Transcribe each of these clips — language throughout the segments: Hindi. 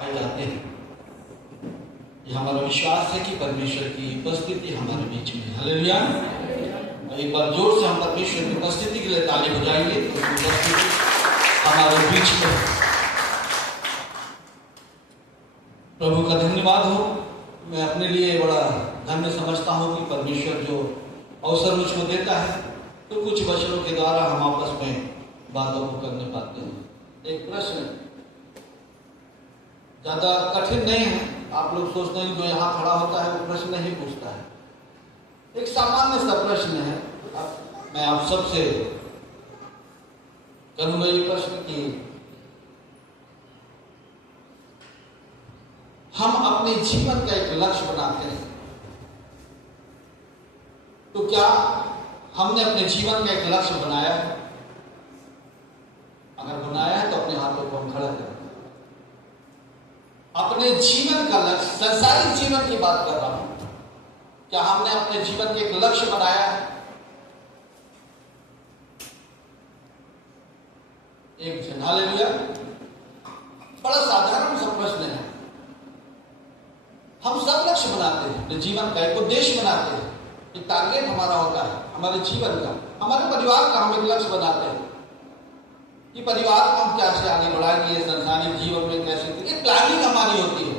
पाए जाते हैं। ये हमारा विश्वास है कि परमेश्वर की उपस्थिति हमारे बीच में। हालेलुया। एक बार जोर से हम परमेश्वर की उपस्थिति के लिए ताली बजाएंगे। तो उपस्थिति हमारे बीच में। प्रभु का धन्यवाद हो। मैं अपने लिए बड़ा धन्य समझता हूँ कि परमेश्वर जो अवसर मुझको देता है तो कुछ वचनों के द्वारा हम आपस में बातों को करने पाते हैं। एक प्रश्न ज्यादा कठिन नहीं है। आप लोग सोचते हैं जो यहाँ खड़ा होता है वो प्रश्न नहीं पूछता है। एक सामान्य सा प्रश्न है। मैं आप सबसे करूंगा ये प्रश्न कि हम अपने जीवन का एक लक्ष्य बनाते हैं तो क्या हमने अपने जीवन का एक लक्ष्य बनाया है? अगर बनाया है तो अपने हाथों को हम खड़ा करें। अपने जीवन का लक्ष्य, संसारिक जीवन की बात कर रहा हूं, क्या हमने अपने जीवन के एक लक्ष्य बनाया है? एक जन। हालेलुया। बड़ा साधारण सा प्रश्न है। हम सब लक्ष्य बनाते हैं अपने जीवन का, एक उद्देश्य बनाते हैं, एक टारगेट हमारा होता है हमारे जीवन का। हमारे परिवार का हम एक लक्ष्य बनाते हैं कि परिवार को हम कैसे आगे बढ़ाएंगे, संसारिक जीवन में कैसे, एक प्लानिंग हमारी होती है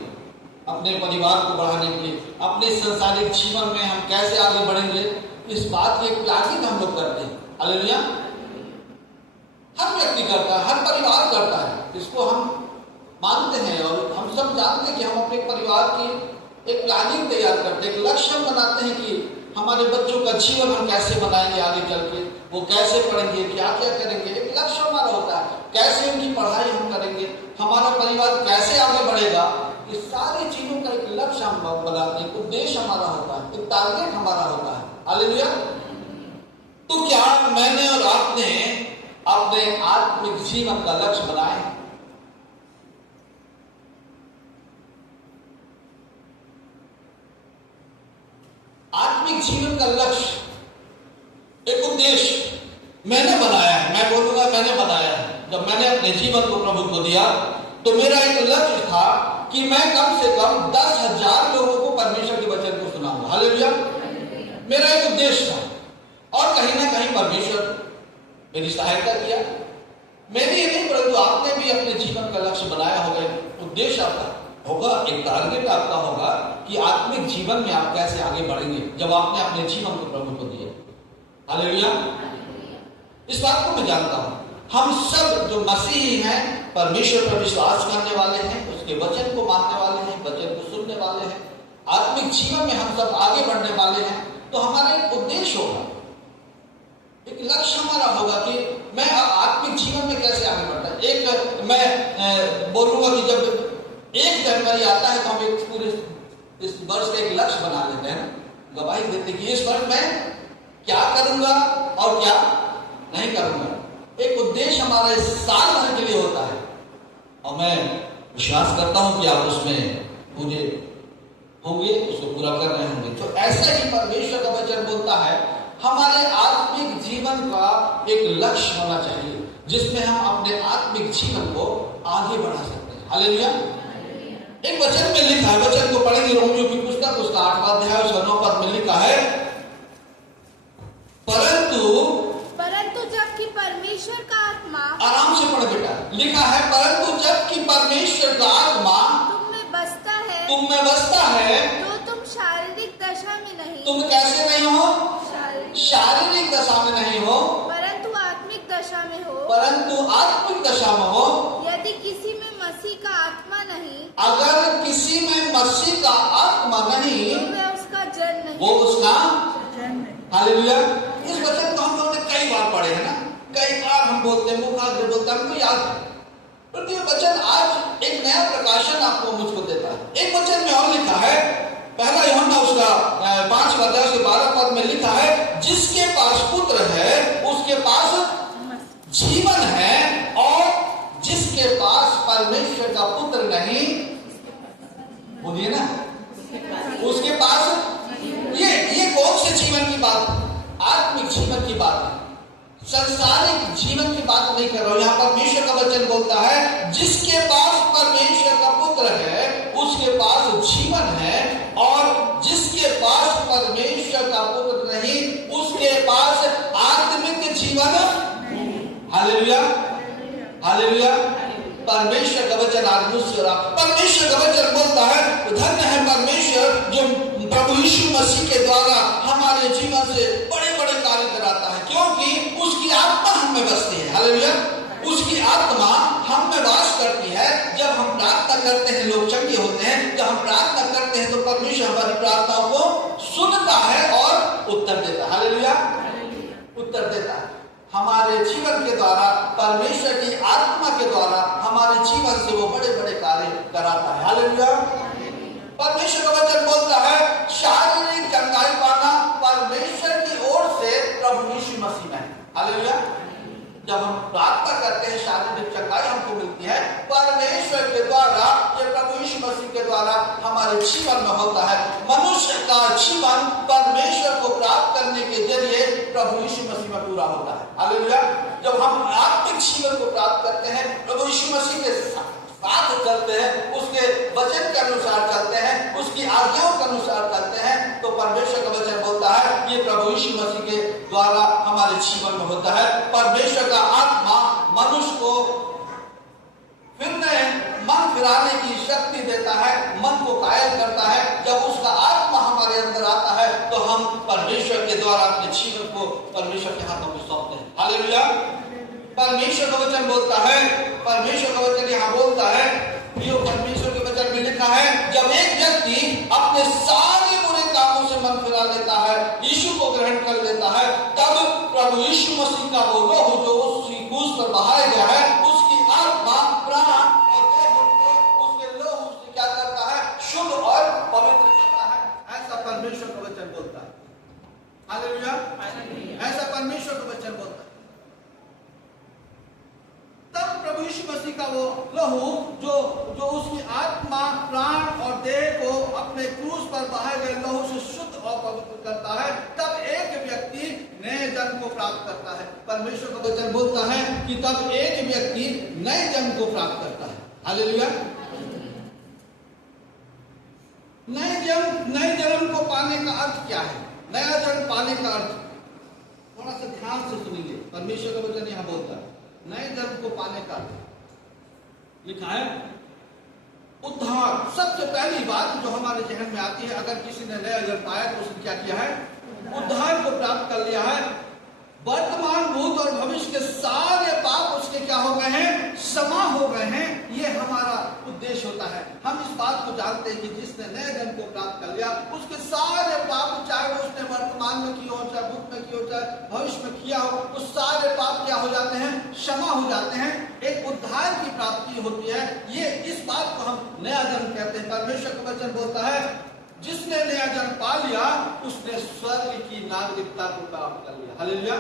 अपने परिवार को बढ़ाने के लिए, अपने संसारिक जीवन में हम कैसे आगे बढ़ेंगे, इस बात की एक प्लानिंग हम लोग करते हैं। हालेलुया। हर व्यक्ति करता है, हर परिवार करता है, इसको हम मानते हैं और हम सब जानते हैं कि हम अपने परिवार की एक प्लानिंग तैयार करते हैं, एक लक्ष्य हम बनाते हैं कि हमारे बच्चों का जीवन हम कैसे बनाएंगे, आगे चल के वो कैसे पढ़ेंगे, क्या क्या करेंगे, एक लक्ष्य हमारा होता है। कैसे उनकी पढ़ाई हम करेंगे, हमारा परिवार कैसे आगे बढ़ेगा, इस सारी चीजों का एक लक्ष्य हम बनाते हैं, उद्देश्य हमारा होता है, एक टारगेट हमारा होता है। हालेलुया। तो क्या मैंने और आपने अपने आत्मिक जीवन का लक्ष्य बनाया? आत्मिक जीवन का लक्ष्य, एक उद्देश्य मैंने बनाया है। मैं बोलूंगा मैंने बनाया है। जब मैंने अपने जीवन को प्रभु को दिया तो मेरा एक लक्ष्य था कि मैं कम से कम 10,000 लोगों को परमेश्वर के वचन को सुनाऊंगा। हालेलुया। मेरा एक उद्देश्य था और कहीं ना कहीं परमेश्वर मेरी सहायता किया। मेरी नहीं परंतु आपने भी अपने जीवन का लक्ष्य बनाया होगा, उद्देश्य आपका होगा, एक टारगेट आपका होगा कि आत्मिक जीवन में आप कैसे आगे बढ़ेंगे जब आपने अपने जीवन को प्रभु को दिया। हालेलुया। इस बात को मैं जानता हूं। हम सब जो मसीही हैं, परमेश्वर पर विश्वास करने वाले हैं, उसके वचन को मानने वाले हैं, वचन को सुनने वाले हैं, आत्मिक जीवन में हम सब आगे बढ़ने वाले हैं, तो हमारा एक उद्देश्य होगा, एक लक्ष्य हमारा होगा कि मैं आत्मिक जीवन में कैसे आगे बढ़ता है। एक मैं बोलूंगा कि जब 1 जनवरी आता है तो हम एक पूरे इस वर्ष का एक लक्ष्य बना लेते हैं, गवाही देते कि इस वर्ष मैं क्या करूंगा और क्या नहीं करूंगा। एक उद्देश्य हमारा इस साल भर के लिए होता है और मैं विश्वास करता हूं कि आप उसमें पूरे होंगे, उसको पूरा कर रहे होंगे। तो ऐसा ही परमेश्वर का वचन बोलता है, हमारे आत्मिक जीवन का एक लक्ष्य होना चाहिए जिसमें हम अपने आत्मिक जीवन को आगे बढ़ा सकते हैं। हालेलुया। एक वचन में लिखा है, वचन को पढ़ेंगे, रोमियो की पुस्तक उसका 8वां अध्याय उसका 9 पद में लिखा है, परंतु जबकि परमेश्वर का आत्मा, आराम से पढ़ बेटा, लिखा है परंतु जबकि परमेश्वर का आत्मा तुम में बसता है तो तुम शारीरिक दशा में नहीं, तुम कैसे नहीं हो? शारीरिक दशा में नहीं हो, परंतु आत्मिक दशा में हो। परंतु आत्मिक दशा में हो। यदि किसी में मसीह का आत्मा नहीं, अगर किसी में मसीह का आत्मा नहीं तो वह उसका जन नहीं, वो उसका जन नहीं। हालेलुया। इस वचन को हम लोगों ने कई बार पढ़े हैं ना, कई बार हम बोलते हैं, मुखाग्र बोलते हैं, हमको याद है, परंतु ये वचन आज एक नया प्रकाशन आपको मुझको देता है। एक वचन में और लिखा है, पहला यूहन्ना उसका 5वां अध्याय से 12 पद में लिखा है, जिसके पास पुत्र है उसके पास जीवन है और जिसके पास परमेश्वर का पुत्र नहीं, बोलिए ना, उसके पास ये कौन से जीवन की बात? आत्मिक जीवन की बात है, संसारिक जीवन की बात नहीं कर रहा हूं। यहाँ परमेश्वर का वचन बोलता है, जिसके पास परमेश्वर का पुत्र वचन आज मुझसे रहा। परमेश्वर का वचन बोलता है धन्य है परमेश्वर जो प्रभु यीशु मसीह के द्वारा हमारे जीवन से बड़े बड़े कार्य कराता है, क्योंकि उसकी आत्मा हम में बसती है। हालेलुया। उसकी आत्मा हम में वास करती है। जब हम प्रार्थना करते हैं लोग चंगे होते हैं। जब हम प्रार्थना करते हैं तो परमेश्वर हमारी प्रार्थनाओं को सुनता है और उत्तर देता है। हालेलुया। उत्तर देता है। हमारे जीवन के द्वारा, परमेश्वर की आत्मा के द्वारा हमारे जीवन से वो बड़े बड़े कार्य कराता है। हालेलुया। परमेश्वर का वचन बोलता है शारीरिक चंगाई पाना परमेश्वर की ओर से प्रभु यीशु मसीह में। हालेलुया। जब हम प्रार्थना करते हैं शारीरिक चंगाई हमको मिलती है परमेश्वर के द्वारा। ये प्रभु यीशु मसीह के द्वारा हमारे जीवन में होता है। मनुष्य का जीवन परमेश्वर को प्राप्त करने के जरिए प्रभु यीशु मसीह में पूरा होता है। हालेलुया। जब हम आत्मिक जीवन को प्राप्त करते हैं, प्रभु यीशु मसीह के साथ चलते हैं, उसके वचन के अनुसार चलते हैं, उसकी आज्ञाओं के अनुसार चलते हैं, तो परमेश्वर का वचन बोलता है ये प्रभु यीशु मसीह के द्वारा हमारे जीवन में होता है। परमेश्वर का आत्मा मनुष्य को फिरने, मन फिराने की शक्ति देता है, मन को कायल करता है। जब उसका आत्मा हमारे अंदर आता है तो हम परमेश्वर के द्वारा अपने जीवन को परमेश्वर के हाथों में सौंपते हैं। हालेलुया। परमेश्वर का वचन बोलता है, परमेश्वर का वचन यहाँ बोलता है, परमेश्वर के वचन में लिखा है जब एक व्यक्ति अपने सारे बुरे कामों से मन फिरा लेता है, यीशु को ग्रहण कर लेता है, तब प्रभु यीशु मसीह का वो लहू जो उसकी क्रूस पर बहाया गया है, उसकी आत्मा, प्राण और देह को उसके लहू से क्या करता है? शुद्ध और पवित्र करता है। ऐसा परमेश्वर का वचन बोलता है। हालेलुया। ऐसा परमेश्वर का वचन बोलता है। तब प्रभु यीशु मसीह का वो लहू जो उसकी आत्मा, प्राण और देह को अपने क्रूस पर बहाए गए लहू से शुद्ध और पवित्र करता है, तब एक व्यक्ति नए जन्म को प्राप्त करता है। परमेश्वर का वचन बोलता है कि तब एक व्यक्ति नए जन्म को प्राप्त करता है। हालेलुया। नए जन्म को पाने का अर्थ क्या है? नया जन्म पाने का अर्थ थोड़ा सा ध्यान से सुनिए। परमेश्वर का वचन यहाँ बोलता है नए जन्म को पाने का लिखा है उद्धार। सबसे पहली बात जो हमारे जहन में आती है, अगर किसी ने नया जन्म पाया तो उसने क्या किया है? उद्धार को प्राप्त कर लिया है। वर्तमान, भूत और भविष्य के सारे पाप उसके क्या हो गए हैं? क्षमा हो गए हैं। ये हमारा उद्देश्य होता है। हम इस बात को जानते हैं कि जिसने नए जन्म को प्राप्त कर लिया उसके सारे पाप, चाहे वो उसने वर्तमान में किया हो, चाहे भूत में किया हो, चाहे भविष्य में किया हो, वो सारे पाप क्या हो जाते हैं? क्षमा हो जाते हैं। एक उद्धार की प्राप्ति होती है। ये इस बात को हम नया जन्म कहते हैं। परमेश्वर का वचन बोलता है जिसने नया जन्म पा लिया उसने स्वर्ग की नागरिकता को प्राप्त कर लिया। हालेलुया।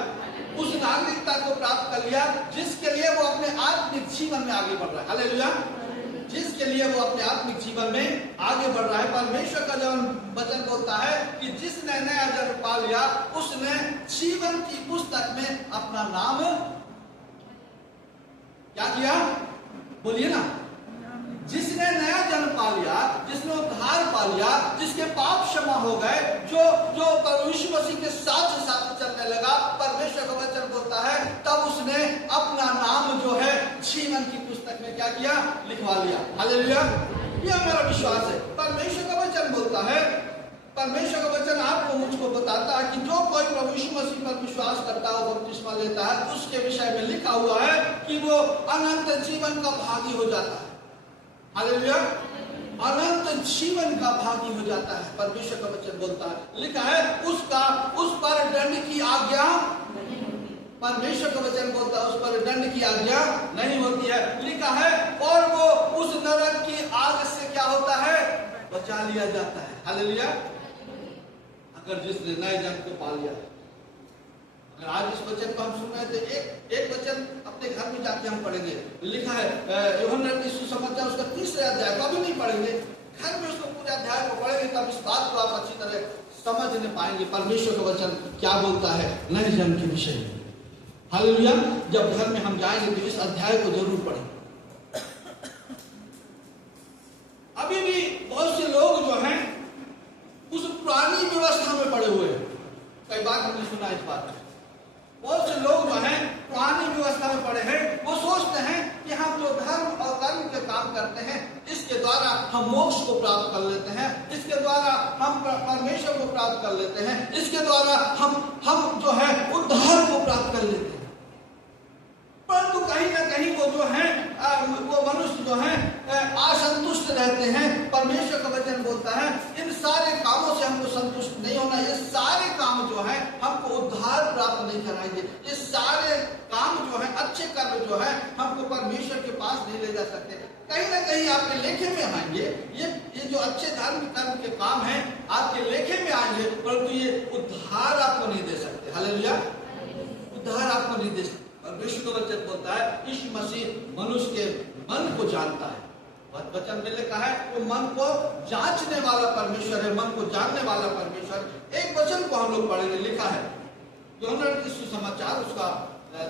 उस नागरिकता को प्राप्त कर लिया जिसके लिए वो अपने आत्मिक जीवन में आगे बढ़ रहा है। हालेलुया। जिसके लिए वो अपने आत्मिक जीवन में आगे बढ़ रहा है। परमेश्वर का जब वचन बोलता है कि जिसने नया जन्म पा लिया उसने जीवन की पुस्तक में अपना नाम क्या किया? बोलिए ना। जिसने नया जन्म पा लिया, जिसने उद्धार पा लिया, जिसके पाप क्षमा हो गए, जो प्रभु यीशु मसीह के साथ चलने लगा, परमेश्वर का वचन बोलता है तब उसने अपना नाम जो है जीवन की पुस्तक में क्या किया? लिखवा लिया। हालेलुया। यह मेरा विश्वास है। परमेश्वर का वचन बोलता है, परमेश्वर का वचन आपको मुझको बताता है कि जो कोई प्रभु यीशु मसीह पर विश्वास करता है, बपतिस्मा लेता है, उसके विषय में लिखा हुआ है कि वो अनंत जीवन का भागी हो जाता है। हालेलुया। अनंत जीवन का भागी हो जाता है। परमेश्वर का वचन बोलता है, लिखा है उस पर दंड की आज्ञा, परमेश्वर का वचन बोलता है उस पर दंड की आज्ञा नहीं होती है। लिखा है और वो उस नरक की आग से क्या होता है? बचा लिया जाता है। हालेलुया। अगर जिसने नए जन्म को पा लिया, अगर आज इस वचन को हम सुन रहे थे, एक वचन अपने घर में जाके हम पढ़ेंगे। लिखा है यूहन्ना की सुसमाचार उसका 3रे अध्याय को अभी नहीं पढ़ेंगे, घर में उसको पूरे अध्याय को पढ़ेंगे, तब इस बात को आप अच्छी तरह समझ नहीं पाएंगे परमेश्वर का वचन क्या बोलता है नए जन्म के विषय में। हालेलुया। जब घर में हम जाएंगे तो इस अध्याय को जरूर पढ़ेंगे। अभी भी बहुत से लोग जो हैं उस पुरानी व्यवस्था में पड़े हुए हैं। कई बार हमने सुना इस बात में, बहुत से लोग जो हैं पुरानी व्यवस्था में पड़े हैं। वो सोचते हैं कि हम जो धर्म और कर्म के काम करते हैं, इसके द्वारा हम मोक्ष को प्राप्त कर लेते हैं, इसके द्वारा हम परमेश्वर को प्राप्त कर लेते हैं, इसके द्वारा हम जो है उद्धार को प्राप्त कर लेते हैं। परंतु कहीं ना कहीं वो जो है वो मनुष्य जो है असंतुष्ट रहते हैं। परमेश्वर का वचन बोलता है इन सारे कामों से हमको संतुष्ट नहीं होना। ये सारे काम जो है हमको उद्धार प्राप्त नहीं कराएंगे। ये सारे काम जो है, अच्छे कर्म जो है, हमको परमेश्वर के पास नहीं ले जा सकते। कहीं ना कहीं आपके लेखे में आएंगे, ये जो अच्छे धर्म कर्म के काम हैं आपके लेखे में आएंगे, परंतु ये उद्धार आपको नहीं दे सकते। हालेलुया, उद्धार आपको नहीं दे सकते। परमेश्वर का वचन बोलता है यीशु मसीह मनुष्य के मन को जानता है। वचन में लिखा है वो मन को जांचने वाला परमेश्वर है, मन को जानने वाला परमेश्वर। एक वचन को हम लोग पढ़ेंगे, लिखा है यूहन्ना के सुसमाचार उसका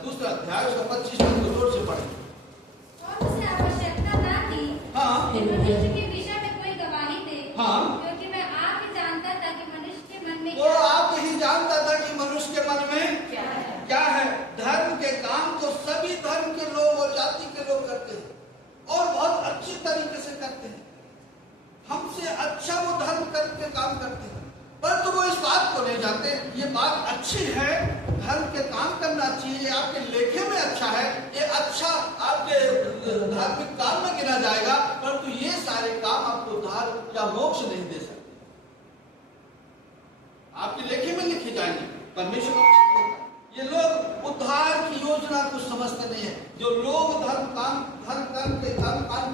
दूसरा अध्याय उसका 25 पद को जोर से पढ़ेंगे। और उसे आवश्यकता ना थी कि मनुष्य के विषय में कोई गवाही दे, क्योंकि मैं आप ही जानता था कि मनुष्य के मन में वो आप ही जानता था कि मनुष्य के मन में क्या है। धर्म के काम तो सभी धर्म के लोग और जाति के लोग करते हैं और बहुत अच्छी तरीके से करते हैं। हमसे अच्छा वो धर्म करके काम करते हैं, परंतु वो इस बात को नहीं जानते ये बात अच्छी है, धर्म के काम करना चाहिए, ये आपके लेखे में अच्छा है, ये अच्छा आपके धार्मिक काम में गिना जाएगा, परंतु ये सारे काम आपको उद्धार या मोक्ष नहीं दे सकते। आपके लेखे में लिखे जाएंगे। परमेश्वर ये लोग उद्धार की योजना को समझते नहीं है। जो लोग धर्म काम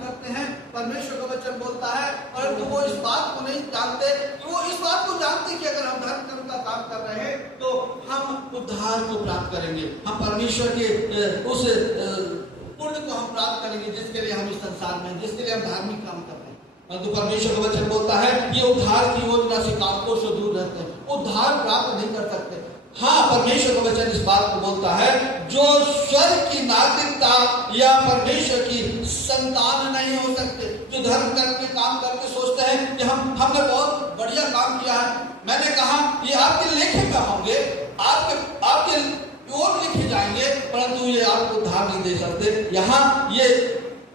करते हैं, परमेश्वर का वचन बोलता है, परंतु वो इस बात को नहीं जानते कि वो इस बात को जानते कि अगर हम धर्म कर्म का काम कर रहे हैं तो हम उद्धार को प्राप्त करेंगे, हम परमेश्वर के उस पुण्य को हम प्राप्त करेंगे जिसके लिए हम इस संसार में, जिसके लिए हम धार्मिक काम कर रहे हैं। परंतु परमेश्वर का वचन बोलता है ये उद्धार की योजना से काफों से दूर रहते हैं, उद्धार प्राप्त नहीं कर सकते। हाँ, परमेश्वर का वचन इस बात को बोलता है जो स्वर्ग की नागरिकता या परमेश्वर की संतान नहीं हो सकते, जो धर्म कर्म के काम करके सोचते हैं कि हमने बहुत बढ़िया काम किया है। मैंने कहा ये आपके लेखे में होंगे, आपके ओर लिखे जाएंगे, परंतु ये आपको उद्धार नहीं दे सकते। यहाँ ये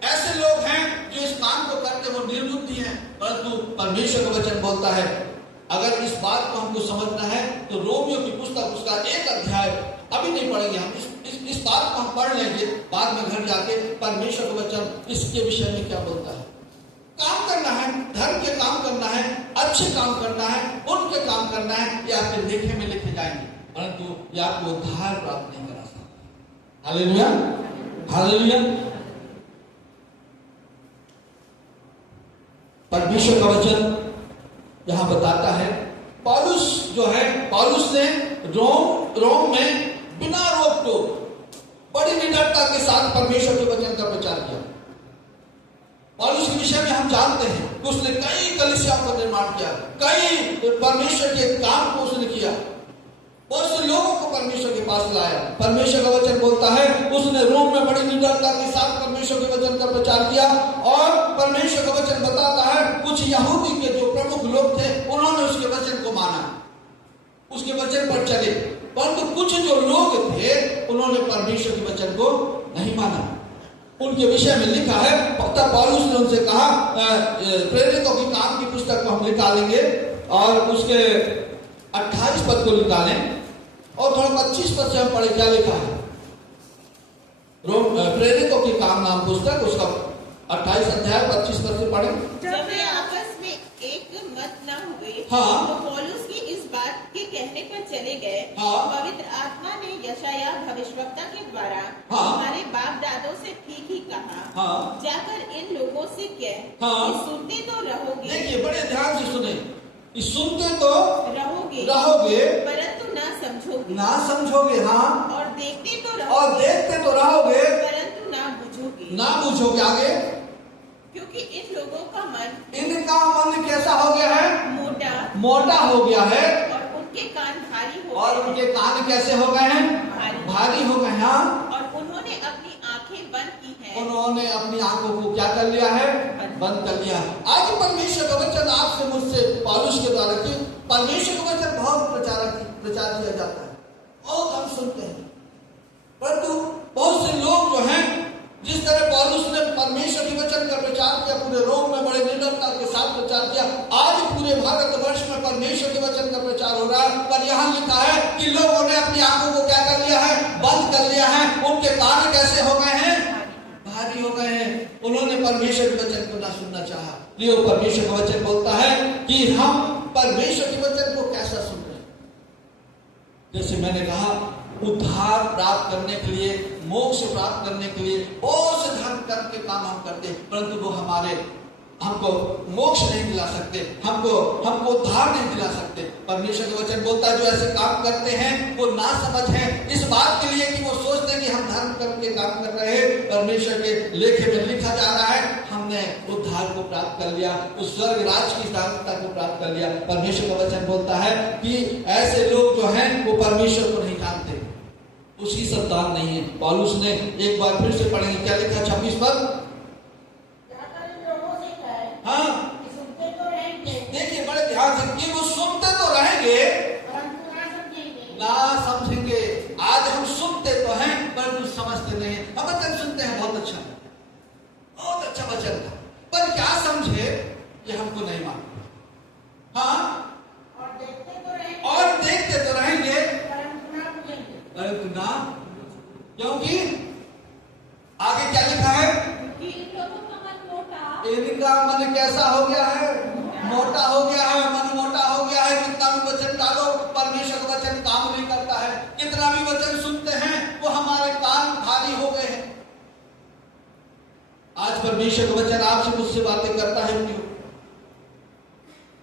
ऐसे लोग हैं जो इस काम को करते वो निर्बुद्धि हैं, परंतु परमेश्वर का वचन बोलता है अगर इस बात को हमको समझना है तो रोमियो की पुस्तक उसका 1 अध्याय अभी नहीं पढ़ेंगे हम, इस बात को हम पढ़ लेंगे बाद में घर जाके। परमेश्वर का वचन इसके विषय में क्या बोलता है। काम करना है, धर्म के काम करना है, अच्छे काम करना है, उनके काम करना है, ये आपके लेखे में लिखे जाएंगे, परंतु ये आपको उद्धार प्राप्त नहीं करा सकता। Hallelujah, hallelujah. परमेश्वर का वचन यहां बताता है पौलुस जो है, पौलुस ने रोम में बिना रोक टोक बड़ी निडरता के साथ परमेश्वर के वचन का प्रचार किया। पौलुस के विषय में हम जानते हैं कि उसने कई कलीसियाओं का निर्माण किया, कई परमेश्वर के काम को उसने किया, बहुत से लोगों को परमेश्वर के पास लाया। परमेश्वर का वचन बोलता है उसने रोम में बड़ी निडरता के साथ परमेश्वर के वचन का प्रचार किया। और परमेश्वर का वचन बताता है कुछ यहूदी के जो प्रमुख लोग थे उन्होंने उसके वचन को माना, उसके वचन पर चले, परंतु कुछ जो लोग थे उन्होंने परमेश्वर के वचन को नहीं माना। उनके विषय में लिखा है, तब पौलुस ने उनसे कहा, प्रेरितों की काम की पुस्तक को हम निकालेंगे और उसके 28 पद को निकालें और थोड़ा 25 पद से हम पढ़े क्या लिखा है। प्रेरितों की काम नाम पुस्तक उसका 28 अध्याय 25 पद से पढ़े। जब वे आपस में एक मत न हुए, तो पौलुस की इस बात के कहने पर चले गए। पवित्र आत्मा ने यशायाह भविष्यवक्ता के द्वारा हमारे बाप दादों से ठीक ही कहा, जाकर इन लोगों से कह कि सुनते तो रहोगे। देखिए बड़े ध्यान से सुने, सुनते तो रहोगे परंतु ना समझोगे, हाँ, और देखते तो रहोगे परंतु ना बुझोगे। आगे, क्योंकि इन लोगों का इनका मन कैसा हो गया है, मोटा हो गया है, और उनके कान भारी हो, और उनके कान कैसे हो गए हैं, भारी हो गए। हाँ, और उन्होंने अपनी आंखें बंद की हैं, उन्होंने अपनी आंखों को क्या कर लिया है, बंद कर लिया। आज परमेश्वर का वचन आपसे मुझसे पौलुस के द्वारा की परमेश्वर का वचन बहुत प्रचार किया जाता है, बहुत हम सुनते हैं, परंतु बहुत से लोग जो हैं जिस तरह पौलुस ने परमेश्वर के वचन का प्रचार किया, पूरे रोम में बड़े निडरता के साथ प्रचार किया, आज पूरे भारतवर्ष में परमेश्वर के वचन का प्रचार हो रहा है। पर यहाँ लिखा है कि लोगों ने अपनी आंखों को क्या कर लिया है, बंद कर लिया है। उनके कान कैसे हो गए हैं, भारी हो गए हैं। उन्होंने परमेश्वर के वचन को ना सुनना चाहा। ये परमेश्वर का वचन बोलता है कि हम परमेश्वर के वचन को कैसा सुन रहे हैं। जैसे मैंने कहा, उद्धार प्राप्त करने के लिए, मोक्ष प्राप्त करने के लिए बहुत से धर्म कर्म के काम हम करते हैं, परंतु वो हमको मोक्ष नहीं दिला सकते, हमको उद्धार नहीं दिला सकते। परमेश्वर का वचन बोलता है जो ऐसे काम करते हैं वो ना समझ है इस बात के लिए कि वो सोचते हैं कि हम धर्म कर्म के काम कर रहे हैं। परमेश्वर के लेखे में लिखा जा रहा है हमने उद्धार को प्राप्त कर लिया, उस स्वर्ग राज की सार्थकता को प्राप्त कर लिया। परमेश्वर का वचन बोलता है कि ऐसे लोग जो हैं वो परमेश्वर को नहीं जानते, उसकी संतान नहीं है। पौलुस ने एक बार फिर से पढ़ेंगे, क्या लिखा 26 पद। हाँ, देखिए बड़े ध्यान से कि वो सुनते तो रहेंगे ना समझेंगे। आज हम सुनते तो हैं परंतु समझते नहीं हैं। हम वचन सुनते हैं, बहुत अच्छा वचन था, पर क्या समझे ये हमको नहीं मालूम। हाँ, और देखते तो रहेंगे परंतु ना, क्योंकि आगे क्या लिखा है, इनका मन कैसा हो गया है, मोटा हो गया है, मन मोटा हो गया है। कितना भी वचन डालो परमेश्वर का वचन काम नहीं करता है। कितना भी वचन सुनते हैं वो हमारे कान भारी हो गए हैं। आज परमेश्वर का वचन आपसे मुझसे बातें करता है क्यों?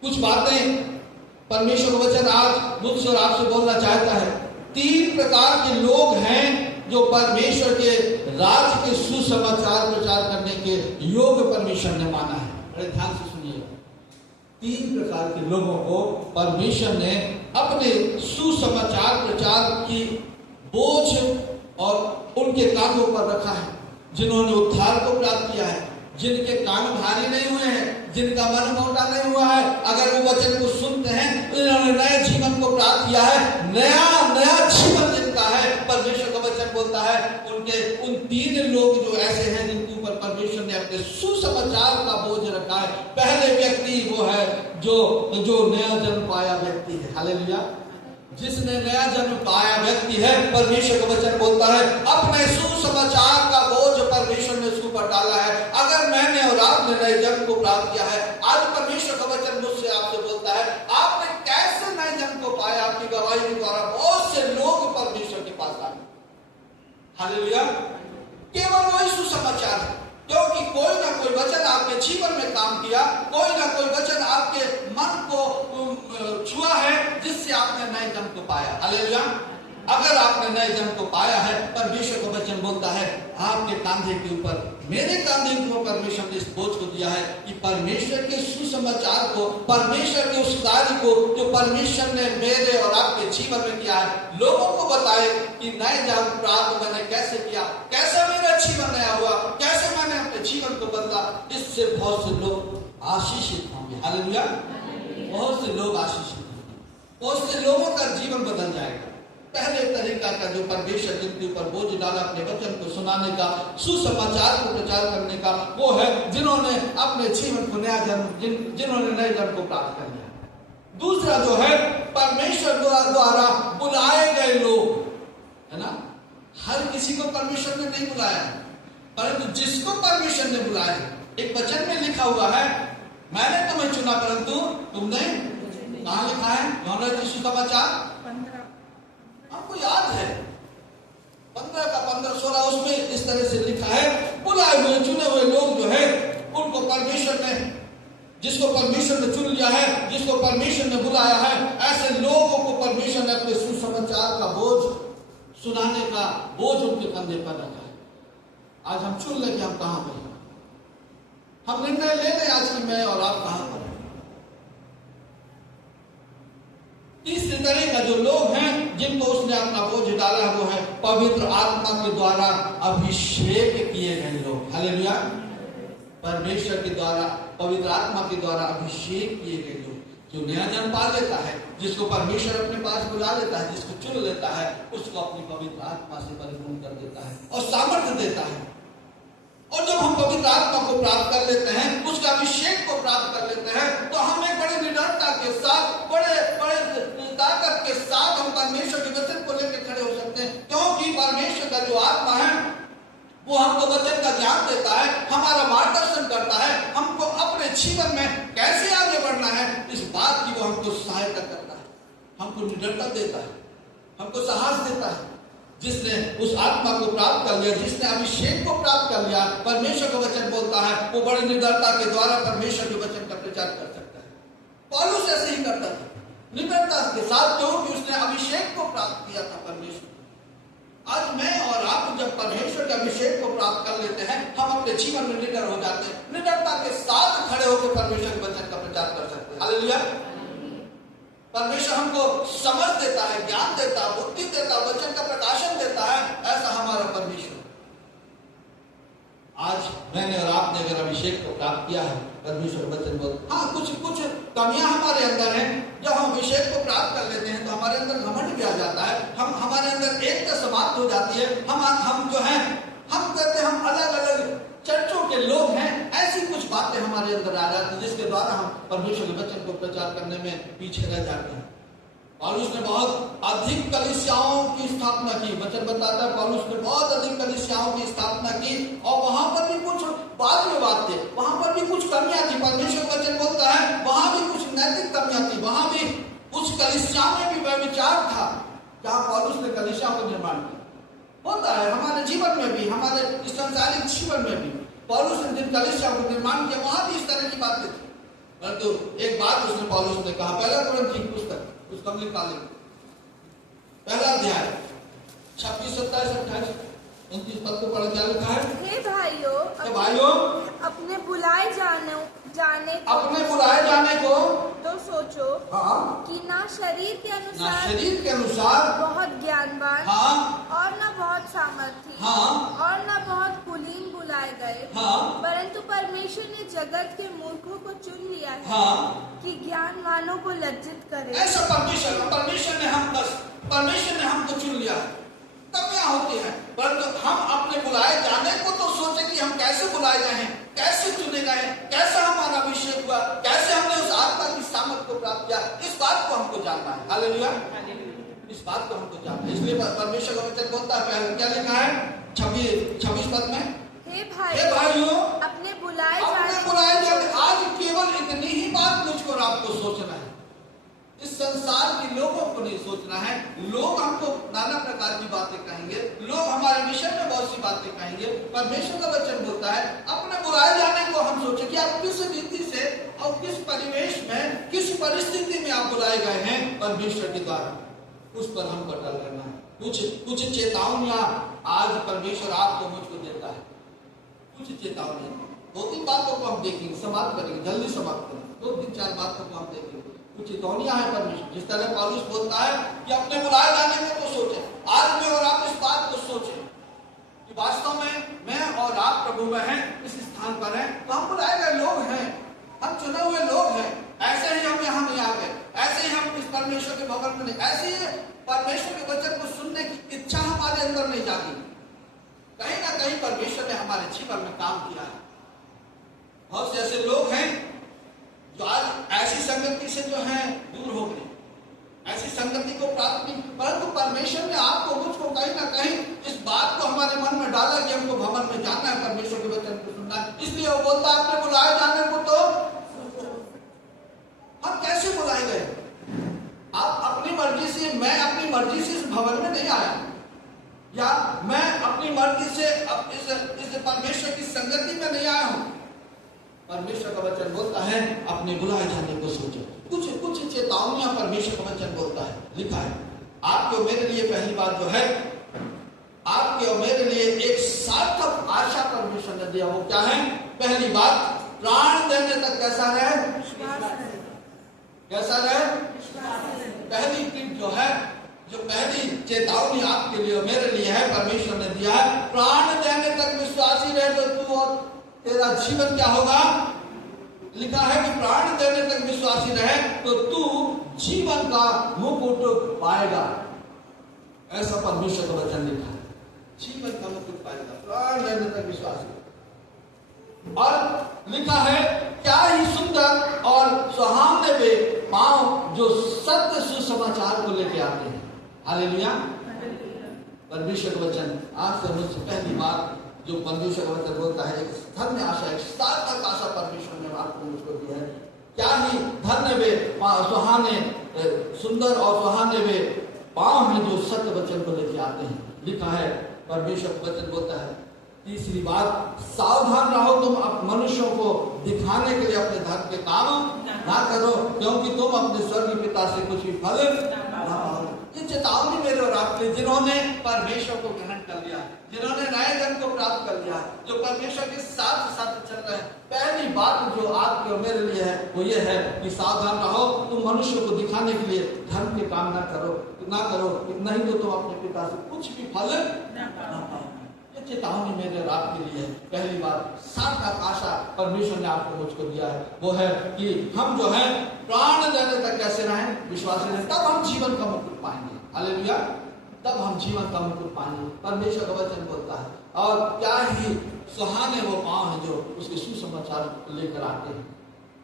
कुछ बातें परमेश्वर का वचन आज मुझसे और आपसे बोलना चाहता है। 3 प्रकार के लोग हैं जो परमेश्वर के राज्य के सुसमाचार प्रचार करने के योग्य परमेश्वर ने माना है। बड़े ध्यान से सुनिए, 3 प्रकार के लोगों को परमेश्वर ने अपने सुसमाचार प्रचार की बोझ और उनके कांधों पर रखा है। जिन्होंने उद्धार को प्राप्त किया है, जिनके कान भारी नहीं हुए हैं, जिनका मन मोटा नहीं हुआ है, अगर वो वचन को सुनते हैं तो इन्होंने नए जीवन को प्राप्त किया है। नया जीवन जिनका है, परमेश्वर का वचन बोलता है उन 3 लोग जो ऐसे हैं जिनके ऊपर परमेश्वर ने अपने सुसमाचार का बोझ रखा है। पहले व्यक्ति वो है जो नया जन्म पाया व्यक्ति है। हालेलुया। जिसने नया जन्म पाया व्यक्ति है, परमेश्वर का वचन बोलता है अपने सुसमाचार का बोझ परमेश्वर ने उसके ऊपर डाला है। अगर मैंने और आपने नए जन्म को प्राप्त किया है, आज परमेश्वर का वचन मुझसे आपसे बोलता है आपने कैसे नए जन्म को पाया। आपकी गवाही के द्वारा बहुत से लोग परमेश्वर के पास आए। हालेलुया। केवल वही सुसमाचार है, क्योंकि कोई ना कोई वचन आपके जीवन में काम किया, कोई ना कोई वचन आपके मन को छुआ है, जिससे आपने नए जन्म को पाया। हालेलुया। अगर आपने नए जन्म को पाया है, परमेश्वर का वचन बोलता है आपके कांधे के ऊपर, मेरे कांधे के ऊपर परमेश्वर ने इस बोझ को दिया है कि परमेश्वर के सुसमाचार को, परमेश्वर के उस कार्य को जो परमेश्वर ने मेरे और आपके जीवन में किया है, लोगों को बताए कि नए जन्म प्राप्त मैंने कैसे किया, कैसे मेरा जीवन नया हुआ, कैसे मैंने अपने जीवन को बदला। इससे बहुत से लोग आशीषित होंगे। हालेलुया। बहुत से लोग आशीषित होंगे, बहुत से लोगों का जीवन बदल जाएगा। पहले तरीका का जो परमेश्वर जिनके ऊपर बोझ डाला अपने वचन को सुनाने का, सुसमाचार को प्रचार करने का, वो है जिन्होंने अपने जीवन को नया जन्म, जिन्होंने नए जन्म को प्राप्त कर लिया। दूसरा जो है परमेश्वर द्वारा बुलाए गए लोग, है ना। हर किसी को परमेश्वर ने नहीं बुलाया, परंतु जिसको परमेश्वर ने बुलाया, एक वचन में लिखा हुआ है मैंने तुम्हें चुना परंतु तुमने, कहाँ लिखा है यूहन्ना सुसमाचार, आपको याद है 15 का 15-16, उसमें इस तरह से लिखा है बुलाए हुए चुने हुए लोग जो है उनको परमेश्वर ने, जिसको परमेश्वर ने चुन लिया है, जिसको परमेश्वर ने बुलाया है, ऐसे लोगों को परमेश्वर ने अपने सुसमाचार का बोझ सुनाने का बोझ उनके कंधे पर रखा है। आज हम चुन लेंगे हम कहां पर, हम निर्णय ले लें आज की मैं और आप कहां पर। तीसरे तरह का जो लोग हैं जिनको उसने अपना बोझ डाला है, वो है पवित्र आत्मा के द्वारा अभिषेक किए गए लोग। हालेलुया। परमेश्वर के द्वारा, पवित्र आत्मा के द्वारा अभिषेक किए गए लोग, जो नया जन्म पा लेता है, जिसको परमेश्वर अपने पास बुला लेता है, जिसको चुन लेता है, उसको अपनी पवित्र आत्मा से परिपूर्ण कर देता है और सामर्थ्य देता है। और जब हम पवित्र आत्मा को प्राप्त कर लेते हैं, उसका अभिषेक को प्राप्त कर लेते हैं, तो हम एक बड़े निडरता के साथ, बड़े ताकत के साथ हम परमेश्वर के वचन को लेकर खड़े हो सकते हैं, क्योंकि परमेश्वर का जो आत्मा है वो हमको वचन का ज्ञान देता है, हमारा मार्गदर्शन करता है, हमको अपने जीवन में कैसे आगे बढ़ना है इस बात की वो हमको सहायता करता है, हमको निडरता देता है, हमको साहस देता है। जिसने उस आत्मा को प्राप्त कर लिया, जिसने अभिषेक को प्राप्त कर लिया, परमेश्वर का वचन बोलता है, वो बड़ी निडरता के द्वारा परमेश्वर के वचन का प्रचार कर सकता है। पौलुस ऐसे ही करता था, निडरता के साथ, क्योंकि उसने अभिषेक को प्राप्त किया था परमेश्वर। आज मैं और आप जब परमेश्वर के अभिषेक को प्राप्त कर लेते हैं, हम अपने जीवन में निडर हो जाते हैं, निडरता के साथ खड़े होकर परमेश्वर के वचन का प्रचार कर सकते हैं। हालेलुया। परमेश्वर हमको समझ देता है, ज्ञान देता है, बुद्धि देता है, वचन का प्रकाशन देता है, ऐसा हमारा परमेश्वर। आज मैंने और आपने अगर अभिषेक को प्राप्त किया है, परमेश्वर वचन बोल, हाँ कुछ कमियां हमारे अंदर हैं। जब हम अभिषेक को प्राप्त कर लेते हैं तो हमारे अंदर घमंड भी आ जाता है, हमारे अंदर एकता समाप्त हो जाती है। हम जो हैं, हम कहते हैं हम अलग अलग चर्चों के लोग हैं, ऐसी कुछ बातें हमारे अंदर आ जाती हैं जिसके द्वारा हम परमेश्वर के वचन को प्रचार करने में पीछे रह जाते हैं। पौलुस ने बहुत अधिक कलीसियाओं की स्थापना की, वचन बताता है पौलुस ने बहुत अधिक कलीसियाओं की स्थापना की, और वहां पर भी कुछ वाद विवाद थे, वहां पर भी कुछ कमियां थी। परमेश्वर का वचन बोलता है वहां भी कुछ नैतिक कमियां थी, वहां भी कुछ कलीसियाओं में भी व्यभिचार था, जहां पौलुस ने कलीसियाओं का निर्माण किया। होता है हमारे जीवन में भी, हमारे सांसारिक जीवन में भी, पौलुस ने जिन कलीसियाओं का निर्माण किया वहां भी इस तरह की बातें थी। परंतु एक बात उसने पौलुस ने कहा, पहला कुरिन्थी पुस्तक उसका हम निकालें, पहला अध्याय 26, 27, 28, 29 पद को पढ़ क्या लिखा है? हे भाइयों, अपने बुलाए जाने को तो सोचो, हाँ, कि ना शरीर के अनुसार बहुत ज्ञानवान, हाँ, और न बहुत सामर्थी, हाँ, और न बहुत कुलीन बुलाए गए, हाँ, परंतु परमेश्वर ने जगत के मूर्खों को चुन लिया है, हाँ, कि ज्ञानवानों को लज्जित करे। ऐसा परमेश्वर ने हमको चुन लिया। कमियां होती हैं, परंतु हम अपने बुलाए जाने को तो सोचे कि हम कैसे बुलाए गए हैं, कैसे चुने गए हैं, कैसे हमारा अभिषेक हुआ, कैसे हमने उस आत्मा की सामर्थ को प्राप्त किया, इस बात को हमको जानना है। हालेलुया। इस बात को हमको जानना है। इसलिए परमेश्वर का वचन बोलता है, क्या लिखा है 26 पद में? हे भाइयों, अपने बुलाए जाने, आज केवल इतनी ही बात मुझको और आपको सोचना है। इस संसार के लोगों को नहीं सोचना है। लोग हमको नाना प्रकार की बातें कहेंगे, लोग हमारे विषय में बहुत सी बातें कहेंगे। परमेश्वर का वचन बोलता है अपने बुलाए जाने को हम सोचें कि आप किस रीति से और किस परिवेश में, किस परिस्थिति में आप बुलाए गए हैं परमेश्वर के द्वारा, उस पर हमको अटल रहना है। कुछ चेतावनियां आज परमेश्वर आपको मुझको देता है, कुछ चेतावनी। 2-3 बातों को हम देखेंगे, समाप्त करेंगे, जल्दी समाप्त करेंगे। 2-3-4 बातों को हम देखेंगे। कुछ चेतावनियां हैं परमेश्वर, जिस तरह पौलुस बोलता है कि अपने बुलाए जाने को तो सोचें। आज मैं और आप इस बात को सोचें कि वास्तव में मैं और आप प्रभु में हैं, इस स्थान पर हैं, तो हम बुलाए गए लोग हैं, हम चुने हुए लोग हैं। ऐसे ही हम यहाँ नहीं आ गए, ऐसे ही हम इस परमेश्वर के भवन में नहीं, ऐसे ही परमेश्वर के वचन को सुनने की इच्छा हमारे अंदर नहीं जागी। कहीं ना कहीं परमेश्वर ने हमारे जीवन में काम किया है। बहुत से ऐसे लोग हैं जो आज ऐसी संगति से जो है दूर हो गए, ऐसी संगति को प्राप्त नहीं, परंतु परमेश्वर ने आपको मुझको कहीं ना कहीं इस बात को हमारे मन में डाला कि हमको भवन में जाना है, परमेश्वर के वचन को सुनना है। इसलिए वो बोलता है अपने बुलाए जाने को तो हम कैसे बुलाए गए? आप अपनी मर्जी से, मैं अपनी मर्जी से इस भवन में नहीं आया, या मैं अपनी मर्जी से इस परमेश्वर की संगति में नहीं आया हूं। परमेश्वर का वचन बोलता है अपने बुलाए जाने को सोचो। कुछ चेतावनियां परमेश्वर का वचन बोलता है, लिखा है। आपके और मेरे लिए पहली बात जो है, आपके और मेरे लिए एक सार्थक आशा परमेश्वर ने दिया। वो क्या है? पहली बात, प्राण देने तक कैसा रहे? कैसा रहे? पहली टिप जो है, जो पहली चेतावनी आपके लिए और मेरे लिए है, परमेश्वर ने दिया है, प्राण देने तक विश्वासी रहे तो तू और तेरा जीवन क्या होगा? लिखा है कि प्राण देने तक विश्वासी रहे तो तू जीवन का मुकुट पाएगा। ऐसा परमेश्वर का वचन लिखा है, जीवन का मुकुट पाएगा, प्राण देने तक विश्वासी। और लिखा है क्या ही सुंदर और सुहावने वे पांव जो सत्य सुसमाचार को लेके आते हैं। हालेलुया। परमेश्वर का वचन आज से मुझसे पहली बात जो परमेश्वर का वचन बोलता है, एक धन्य आशा, एक सार्थक आशा परमेश्वर ने आपको मुझको दी है। क्या ही धन्य वे सुहाने सुंदर और सुहाने वे पांव हैं जो सत्य वचन को लेके आते हैं। लिखा है परमेश्वर का वचन बोलता है तीसरी बात, सावधान रहो तुम मनुष्यों को दिखाने के लिए अपने धर्म के काम ना करो, क्योंकि तुम अपने स्वर्गीय पिता से कुछ भी फल ना पाओगे। ये चेतावनी मेरे और आपके जिन्होंने परमेश्वर को ग्रहण कर लिया, जिन्होंने नए जन्म को प्राप्त कर लिया, जो परमेश्वर के साथ साथ चल रहे हैं, पहली बात जो आपके और मेरे लिए है वो ये है कि सावधान रहो तुम मनुष्यों को दिखाने के लिए धर्म के काम ना करो, नहीं तो तुम अपने पिता से कुछ भी फल ना पाओ। चेतावनी मेरे और आपके लिए है। पहली बात सार्थक आशा परमेश्वर ने आपको मुझको दिया है, वो है कि हम जो है प्राण देने तक कैसे रहें, विश्वासी रहें, तब हम जीवन का मुकुट पाएंगे। हालेलुया। तब हम जीवन का मुकुट पाएंगे। परमेश्वर का वचन बोलता है और क्या ही सुहाने वो पांव हैं जो उसके सुसमाचार लेकर आते हैं।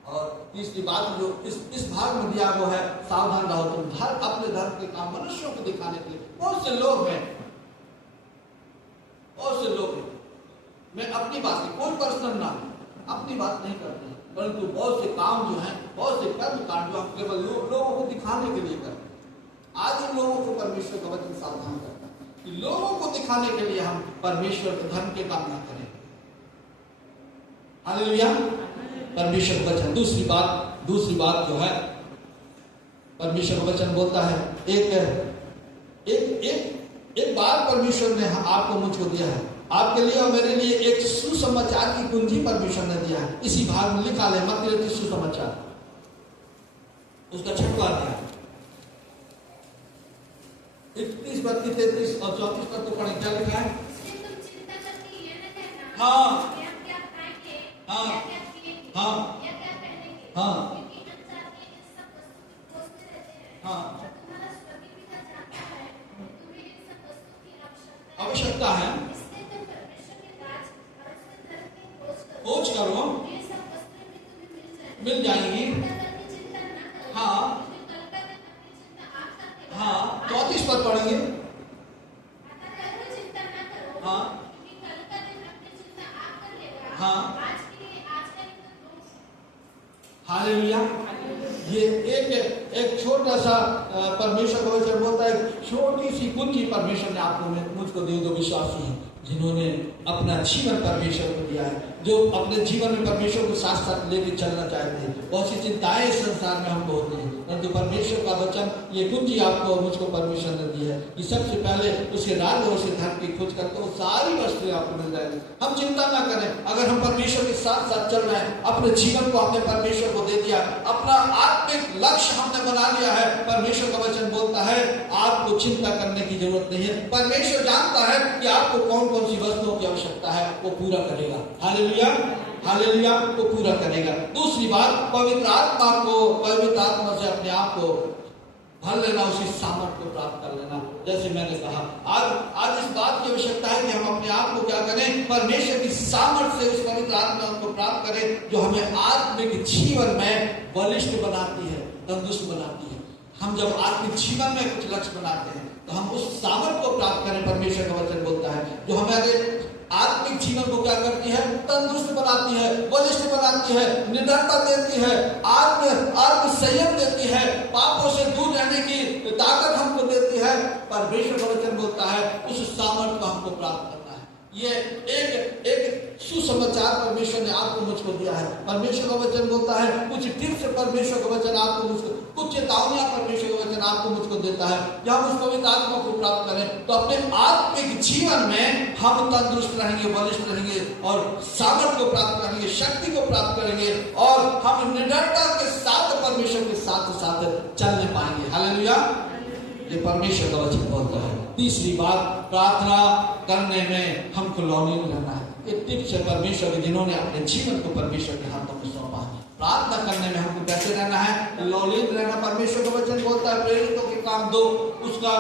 और तीसरी बात जो इस भाग में दिया वो है, सावधान रहो तुम अपने धर्म के काम मनुष्यों को दिखाने के लिए। बहुत से लोग हैं, बहुत से लोग हैं, मैं अपनी बात की कोई पर्सनल ना अपनी बात नहीं करते हैं, परंतु बहुत से काम जो हैं, बहुत से कर्म कांड जो हम केवल लोगों को दिखाने के लिए करते हैं। आज इन लोगों को परमेश्वर का वचन सावधान करता है कि लोगों को दिखाने के लिए हम परमेश्वर के धर्म के काम ना करें। हालेलुया। परमेश्वर का वचन। दूसरी बात जो है परमेश्वर का वचन बोलता है, एक बार परमेश्वर ने आपको मुझको दिया है, आपके लिए और मेरे लिए एक सुसमाचार की कुंजी परमेश्वर ने दिया है। इसी भाग में लिखा है मत्ती रचित सुसमाचार, उसका 6वां अध्याय 31, 32, 33 और 34 पर तो पढ़े। क्या लिखा है? हाँ हाँ हाँ हाँ हाँ आवश्यकता है, खोज करो, मिल जाएंगी। हाँ हाँ 34 पर पढ़ेंगे। हाँ हाँ हालेलुया। ये एक छोटा सा परमेश्वर का वचन बोलता है, छोटी सी कुंजी परमेश्वर ने आपको मुझको दी, जो विश्वासी हैं, जिन्होंने अपना जीवन परमेश्वर को दिया है, जो अपने जीवन में परमेश्वर को साथ साथ लेकर चलना चाहते हैं। बहुत सी चिंताएं संसार में हमको होती है, परंतु परमेश्वर का वचन ये कुंजी आपको मुझको परमेश्वर ने दी है कि सबसे पहले उसके राज्य और उसके धर्म की खोज करते हो, सारी वस्तुएं आपको मिल जाएगी। हम चिंता ना करें, अगर हम परमेश्वर के साथ साथ चल रहे हैं, अपने जीवन को हमने परमेश्वर को दे दिया, अपना आत्मिक लक्ष्य हमने बना लिया है। परमेश्वर का वचन बोलता है आपको चिंता करने की जरूरत नहीं है। परमेश्वर जानता है कि आपको कौन कौन सी वस्तुओं की आवश्यकता है, वो पूरा करेगा। हालेलुया हालेलुया, को पूरा करेगा। दूसरी बात, पवित्र आत्मा से अपने आप को भर लेना, उसी सामर्थ्य को प्राप्त कर लेना। जैसे मैंने कहा, आज इस बात की आवश्यकता है कि हम अपने आप को क्या करें, परमेश्वर की सामर्थ्य से उस पवित्र आत्मा को प्राप्त करें, जो हमें आत्मिक जीवन में बलिष्ठ बनाती है, तंदुरुस्त बनाती है। हम जब आत्मिक जीवन में कुछ लक्ष्य बनाते हैं तो हम उस सामर्थ्य को प्राप्त करें। परमेश्वर का वचन बोलता है जो हमें आत्मिक जीवन को क्या करती है, तंदुरुस्त बनाती है, बलिष्ठ बनाती है, निडरता देती है, आत्म संयम देती है, पापों से दूर रहने की ताकत हमको देती है। परमेश्वर का वचन बोलता है उस सामर्थ्य को हमको प्राप्त करना है। ये एक सुसमाचार परमेश्वर ने आपको मुझको दिया है। परमेश्वर का वचन बोलता है कुछ टिप्स परमेश्वर का वचन आपको मुझको, कुछ चेतावनियां परमेश्वर का वचन आपको मुझको देता है कि हम उस पवित्र आत्मा को प्राप्त करें तो अपने आत्मिक जीवन में हम तंदुरुस्त रहेंगे, बलिष्ठ रहेंगे और सामर्थ्य को प्राप्त करेंगे, शक्ति को प्राप्त करेंगे और हम निडरता के साथ परमेश्वर के साथ साथ चलने पाएंगे। हालेलुया, ये परमेश्वर का वचन बोलता है। तीसरी बात, प्रार्थना करने में हमको लौलीन रहना है। ये टिप्स है परमेश्वर के, जिन्होंने अपने जीवन को परमेश्वर के हाथों में सौंपा है। प्रार्थना करने में हमको कैसे रहना है, लौलीन रहना। परमेश्वर का वचन बोलता है प्रेरितों के काम 2 उसका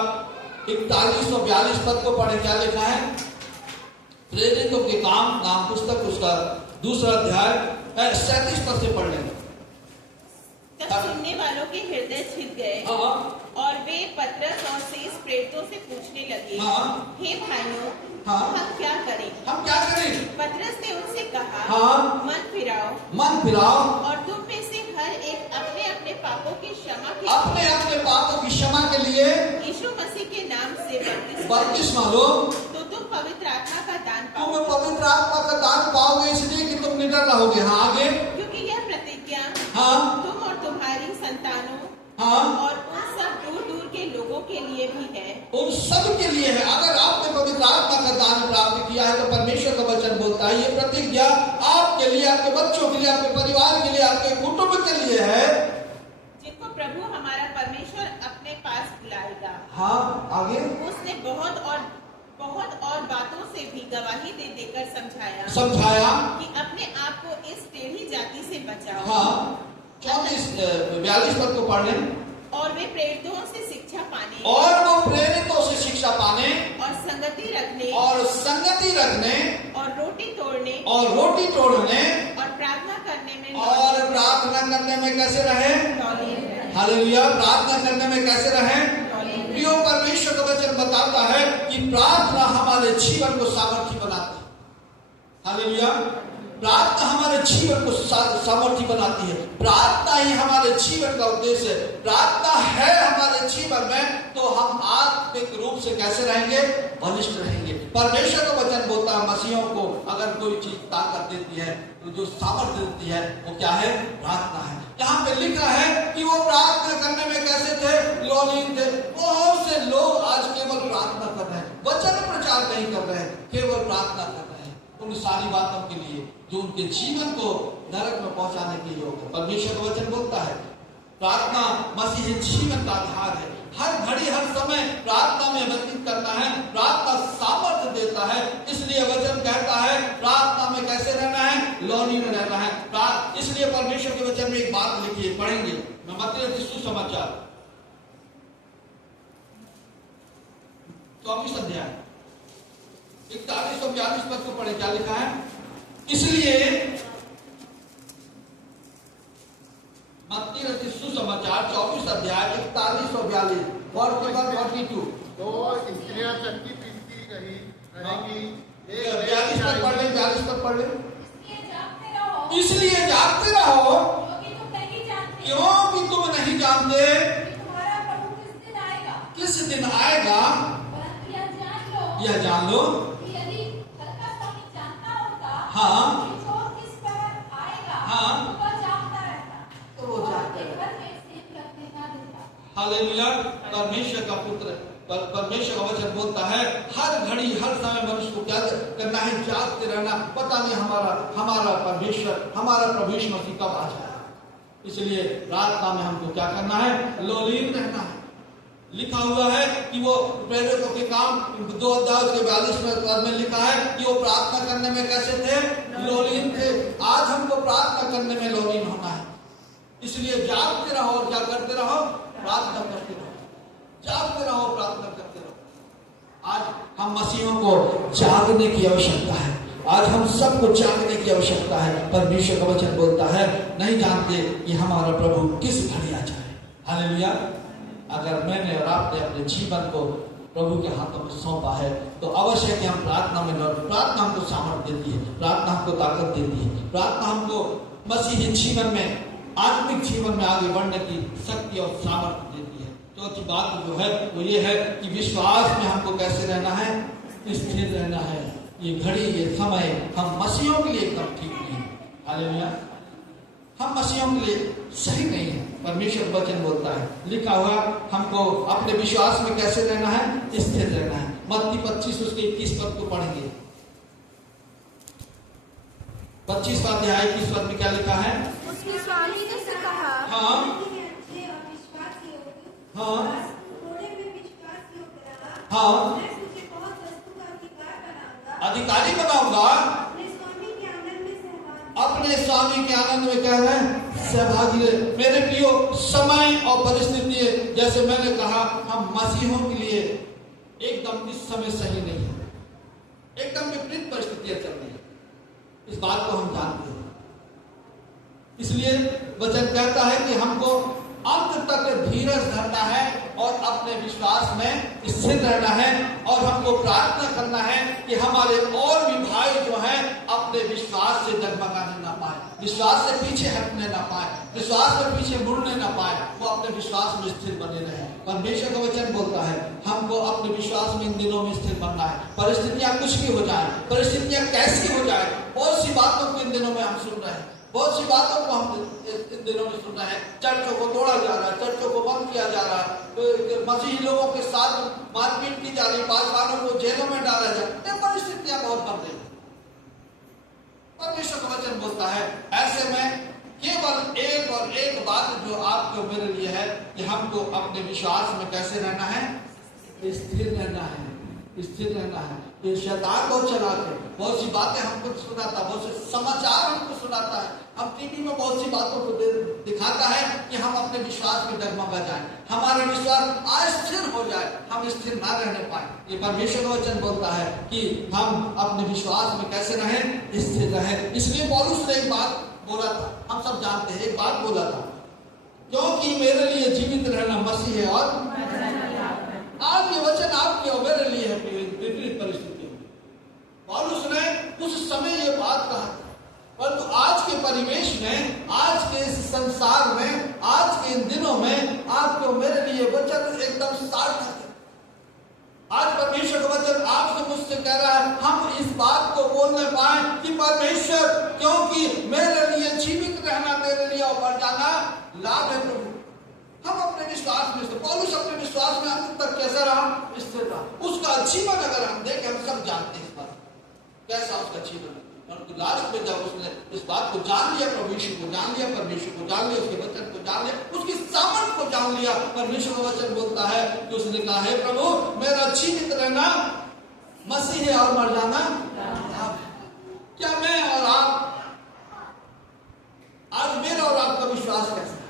41 और 42 पद को पढ़े। क्या लिखा है? प्रेरितों के काम नाम पुस्तक उसका दूसरा अध्याय 37 पद से पढ़ लें। तब सुनने वालों के हृदय छिद गए और वे पतरस और शेष प्रेरितों से पूछने लगे, हे भाइयों, हम क्या करें? पतरस ने उनसे कहा, मन फिराओ और तुम में से हर एक अपने अपने पापों की क्षमा के लिए यीशु मसीह के नाम से बपतिस्मा लो, तो तुम पवित्र आत्मा का दान पाओगे। इसलिए कि तुम निडर रहोगे। आगे, क्योंकि यह प्रतिज्ञा तुम और तुम्हारी संतानों और उन सब दूर दूर के लोगों के लिए भी है। उन सब के लिए है। अगर आपने पवित्र आत्मा का दान प्राप्त किया है तो परमेश्वर का वचन बोलता है ये प्रतिज्ञा आपके लिए, आपके बच्चों के लिए, आपके परिवार के लिए, आपके कुटुंब के लिए है, जिनको प्रभु हमारा परमेश्वर अपने पास बुलाएगा। आगे, उसने बहुत और बातों से भी गवाही दे देकर समझाया कि अपने आप को इस टेढ़ी जाति से बचाओ। 42 पद को पढ़ लें। और वे प्रेरितों से शिक्षा पाने और संगति रखने और रोटी तोड़ने और प्रार्थना करने में कैसे रहे? हालेलुया। प्रार्थना करने में कैसे रहे? प्रियो, परमेश्वर का वचन बताता है कि प्रार्थना हमारे जीवन को सामर्थ्य बनाती है। हालेलुया। प्रार्थना हमारे जीवन को सामर्थ्य बनाती है। प्रार्थना ही हमारे जीवन का उद्देश्य है। प्रार्थना है हमारे जीवन में तो हम आत्मिक रूप से कैसे रहेंगे? बलिष्ठ रहेंगे। परमेश्वर का वचन बोलता है मसीहों को अगर कोई चीज ताकत देती है तो जो सामर्थ्य देती है वो क्या है? प्रार्थना है। यहाँ पे लिखा है कि वो प्रार्थना करने में कैसे थे? लोलीन थे। बहुत से लोग आज केवल प्रार्थना कर रहे हैं, वचन प्रचार नहीं कर रहे हैं, केवल प्रार्थना कर रहे हैं उन सारी बातों के लिए जो उनके जीवन को नरक में पहुंचाने के योग है। परमेश्वर का वचन बोलता है प्रार्थना मसीह जीवन का आधार है। हर घड़ी हर समय प्रार्थना में व्यतीत करना है। प्रार्थना सामर्थ्य देता है। इसलिए वचन कहता है प्रार्थना में कैसे रहना है? लौनी में रहना है। इसलिए परमेश्वर के वचन में एक बात लिखी है, पढ़ेंगे। मत्ती सुसमाचार 24 अध्याय 41 और 42 पद को पढ़े। क्या लिखा है? इसलिए मत्ती सुसमाचार 24 अध्याय 41 और 42 42 तो स्त्रियां चक्की पीसती रहेंगी। 42 पद पढ़ ले। 42 पद पढ़ ले। इसलिए जागते रहो क्योंकि तुम नहीं जानते किस दिन आएगा। यह जान लो तो वो जागता रहता। हालेलुया। परमेश्वर का पुत्र, परमेश्वर का वचन बोलता है हर घड़ी हर समय मनुष्य को क्या करना है? जागते रहना। पता नहीं हमारा परमेश्वर, हमारा प्रभु यीशु मसीह कब आ जाए। इसलिए प्रार्थना में हमको क्या करना है? लोलीन रहना है। लिखा हुआ है कि वो प्रेरितों के काम 2 अध्याय 42 में लिखा है कि वो प्रार्थना करने में कैसे थे? लोलीन थे। आज हमको प्रार्थना करने में लोलीन होना है। इसलिए जागते रहो और क्या करते रहो? प्रार्थना करते रहो। जागते रहो, प्रार्थना करते रहो। आज हम मसीहों को जागने की आवश्यकता है। आज हम सबको जागने की आवश्यकता है। परमेश्वर का वचन बोलता है नहीं जानते कि हमारा प्रभु किस घड़ी आ जाए। हालेलुया। अगर मैंने और आपने अपने जीवन को प्रभु के हाथों में सौंपा है तो अवश्य है कि हम प्रार्थना में लौट। प्रार्थना हमको सामर्थ्य देती है, प्रार्थना हमको ताकत देती है, प्रार्थना हमको मसीही जीवन में, आत्मिक जीवन में आगे बढ़ने की शक्ति और सामर्थ्य देती है। चौथी बात जो है वो ये है कि विश्वास में हमको कैसे रहना है? स्थिर रहना है। ये घड़ी, ये समय हम मसीहों के लिए एकदम ठीक नहीं है। हालेलुया। हम मसीहों के लिए सही नहीं है। परमेश्वर वचन बोलता है, लिखा हुआ हमको अपने विश्वास में कैसे रहना है? स्थिर रहना है। मत्ती 25 उसके 21 पद को पढ़ेंगे। 25 अध्याय 21 पद में क्या लिखा है? उसके स्वामी ने उससे कहा, अधिकारी बनाऊंगा। अपने स्वामी के आनंद में क्या है? सहभागी रहे। मेरे प्रियो, समय और परिस्थिति जैसे मैंने कहा हम मसीहों के लिए एकदम इस समय सही नहीं है। एकदम विपरीत परिस्थितियां चल रही है। इस बात को हम जानते हैं। इसलिए वचन कहता है कि हमको अंत तक धीरज धरना है और अपने विश्वास में स्थिर रहना है, और हमको प्रार्थना करना है कि हमारे और भी भाई जो हैं अपने विश्वास से डगमगाने ना पाए, विश्वास से पीछे हटने ना पाए, विश्वास में पीछे मुड़ने ना पाए, वो अपने विश्वास में स्थिर बने रहे। परमेश्वर का वचन बोलता है हमको अपने विश्वास में इन दिनों में स्थिर बनना है। परिस्थितियां कुछ भी हो जाए, परिस्थितियां कैसी हो जाए, बहुत सी बातों को इन दिनों में हम सुन रहे हैं, बहुत सी बातों को हम इन दिनों में सुन रहे हैं। चर्चों को तोड़ा जा रहा है, चर्चों को बंद किया जा रहा है, मसीही लोगों के साथ मारपीट की जा रही, पासवानों को जेलों में डाला जा रहा है। परिस्थितियां बहुत बन रही है। परमेश्वर का वचन बोलता है ऐसे में केवल एक और एक बात जो आपको मेरे लिए है कि हमको अपने विश्वास में कैसे रहना है, स्थिर रहना है, स्थिर रहना है। ये शैतान बहुत चलाक है, बहुत सी बातें हमको सुनाता, बहुत से समाचार हमको सुनाता है, हम टीवी में बहुत सी बातों को दिखाता है कि हम अपने विश्वास में डगमगा जाए, हमारा विश्वास अस्थिर हो जाए, हम स्थिर ना रहने पाए। ये परमेश्वर का वचन बोलता है कि हम अपने विश्वास में कैसे रहें, स्थिर रहें। इसलिए पौलुस ने एक बात बोला था, हम सब जानते हैं, एक बात बोला था, क्योंकि मेरे लिए जीवित रहना मसीह है और आज ये वचन आपके और मेरे लिए है। विपरीत परिस्थितियों में पौलुस ने उस समय ये बात कहा, परंतु आज के परिवेश में, आज के इस संसार में, आज के इन दिनों में आपके और मेरे लिए वचन एकदम सार्थक है। आज परमेश्वर का वचन आपसे मुझसे कह रहा है हम इस बात को बोलने पाए कि परमेश्वर, क्योंकि मेरे लिए जीवित रहना तेरे लिए और मर जाना लाभ है प्रभु। हम अपने विश्वास में, पौलुस अपने विश्वास में अंत तक कैसा रहा, स्थिर रहा। उसका जीवन अगर हम देखें, हम सब जानते हैं इस बात कैसा उसका जीवन, परंतु लास्ट में जब उसने इस बात को जान लिया, प्रभु यीशु को जान लिया, परमेश्वर को जान लिया, उसके वचन को जान लिया, उसकी सामर्थ को जान लिया, परमेश्वर का वचन बोलता है कि उसने कहा है प्रभु मेरा जीवित रहना मसीह है और मर जाना लाभ है। क्या मैं और आप, आज मेरा और आपका विश्वास कैसा है?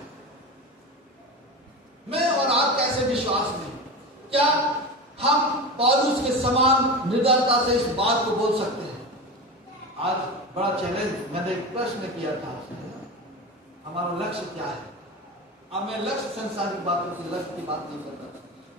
मैं और आप कैसे विश्वास में? क्या हम पौलुस के समान निडरता से इस बात को बोल सकते हैं? आज बड़ा चैलेंज, मैंने एक प्रश्न किया था, हमारा लक्ष्य क्या है? अब मैं लक्ष्य संसारिक बातों के लक्ष्य की बात नहीं कर रहा,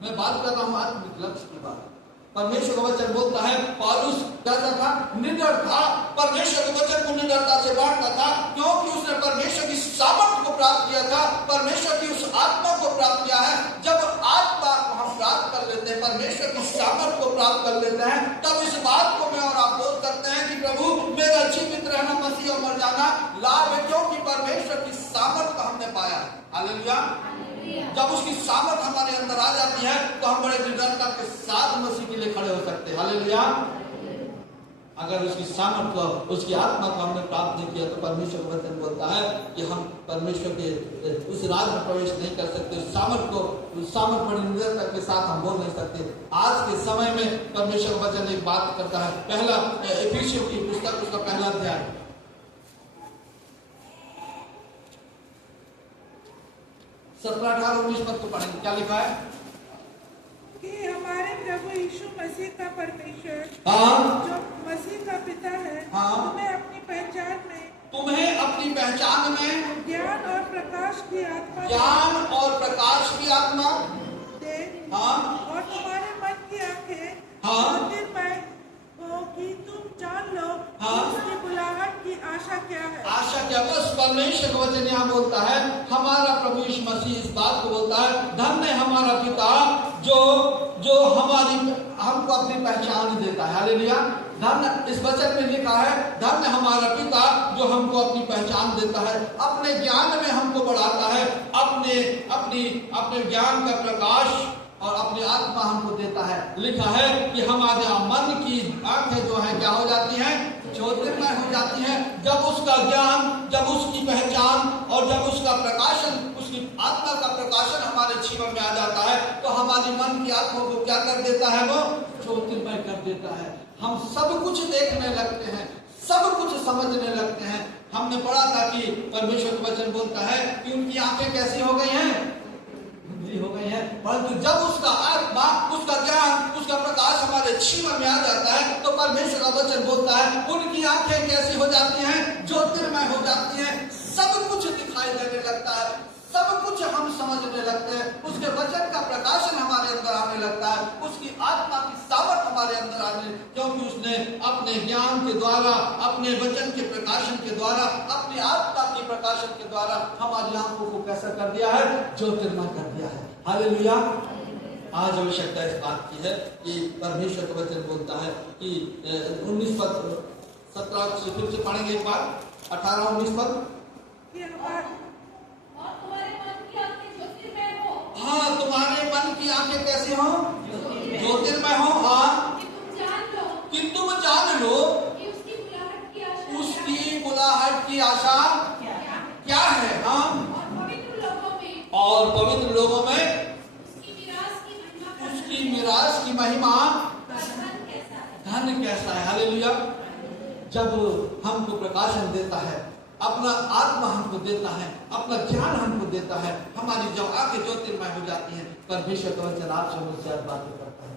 मैं बात कर रहा हूं आत्मिक लक्ष्य की बात। परमेश्वर का वचन बोलता है पौलुस कैसा था, निडर था, परमेश्वर के वचन को निडरता से बांटता था, क्योंकि उसने परमेश्वर की सामर्थ को प्राप्त किया था, परमेश्वर की उस आत्मा को प्राप्त किया है। जब आत्मा को हम प्राप्त कर लेते हैं, परमेश्वर की सामर्थ को प्राप्त कर लेते हैं, तब इस बात को मैं और आप बोल सकते हैं कि प्रभु मेरा जीवित रहना मसीह और मर जाना लाभ है, क्योंकि परमेश्वर की सामर्थ को हमने पाया। हालेलुया। जब उसकी सामर्थ हमारे अंदर आ जाती है तो हम बड़े निडरता के साथ मसीह के लिए खड़े हो सकते हैं। हालेलुया। अगर उसकी सामर्थ को, उसकी आत्मा को हमने प्राप्त नहीं किया तो परमेश्वर का वचन बोलता है कि हम परमेश्वर के उस राज में प्रवेश नहीं कर सकते। उस सामर्थ बड़ी निडरता के साथ हम बोल नहीं सकते। आज के समय में परमेश्वर का वचन एक बात करता है, पहला इफिसियों की पुस्तक, उसका पहला अध्याय 17, 18, 19 पद को पढ़ेंगे। क्या लिखा है कि हमारे प्रभु यीशु मसीह का परमेश्वर, जो मसीह का पिता है, तुम्हें अपनी पहचान में ज्ञान और प्रकाश की आत्मा दे, और तुम्हारे मन की आंखें ज्योतिर्मय हो कि तुम जान लो उसकी बुलाहट की आशा क्या है। आशा क्या? बस परमेश्वर का वचन यहाँ बोलता है, हमारा प्रभु यीशु मसीह इस बात को बोलता है, धन्य हमारा पिता जो हमको अपनी पहचान देता है। हालेलुया। धन्य, इस वचन में लिखा है धन्य हमारा पिता जो हमको अपनी पहचान देता है, अपने ज्ञान में हमको बढ़ाता है, अपने ज्ञान का प्रकाश और अपनी आत्मा हमको देता है। लिखा है कि हमारे मन की आंखें जो है क्या हो जाती हैं, ज्योतिर्मय हो जाती हैं। जब उसका ज्ञान, जब उसकी पहचान और जब उसका प्रकाशन, उसकी आत्मा का प्रकाशन हमारे जीवन में आ जाता है तो हमारी मन की आत्मा को क्या कर देता है, वो ज्योतिर्मय कर देता है। हम सब कुछ देखने लगते हैं, सब कुछ समझने लगते हैं। हमने पढ़ा था कि परमेश्वर का वचन बोलता है कि उनकी आंखें कैसी हो गई हैं, धुंधली हो गई हैं। परंतु जब उसका आत्मा, उसका ज्ञान, उसका प्रकाश हमारे जीवन में आ जाता है तो परमेश्वर का वचन बोलता है उनकी आंखें कैसी हो जाती हैं, ज्योतिर्मय हो जाती हैं, सब कुछ दिखाई देने लगता है, सब कुछ हम समझने लगते हैं, उसके वचन का प्रकाशन हमारे अंदर आने लगता है, उसकी आत्मा की सामर्थ हमारे अंदर आने, क्योंकि उसने अपने ज्ञान के द्वारा, अपने वचन के प्रकाशन के द्वारा, अपनी आत्मा के प्रकाशन के द्वारा हमारी आंखों को कैसा कर दिया है, ज्योतिर्मय कर दिया है। हालेलुया। आज आवश्यकता इस बात की है कि परमेश्वर का वचन बोलता है कि 19 पद 17 से फिर से पढ़ेंगे एक बार 18-19 पद। हाँ, तुम्हारे मन की आंखें कैसी हो, ज्योतिर्मय हो। हाँ, कि तुम जान लो उसकी बुलाहट की आशा क्या है। हाँ, और पवित्र लोगों में उसकी मिरास की महिमा धन कैसा है। हालेलुया। जब हमको प्रकाशन देता है, अपना आत्मा हमको देता है, अपना ज्ञान हमको देता है, हमारी जब आंखें ज्योतिर्मय हो जाती हैं, परमेश्वर का वचन आपसे मुझसे बातें करता है।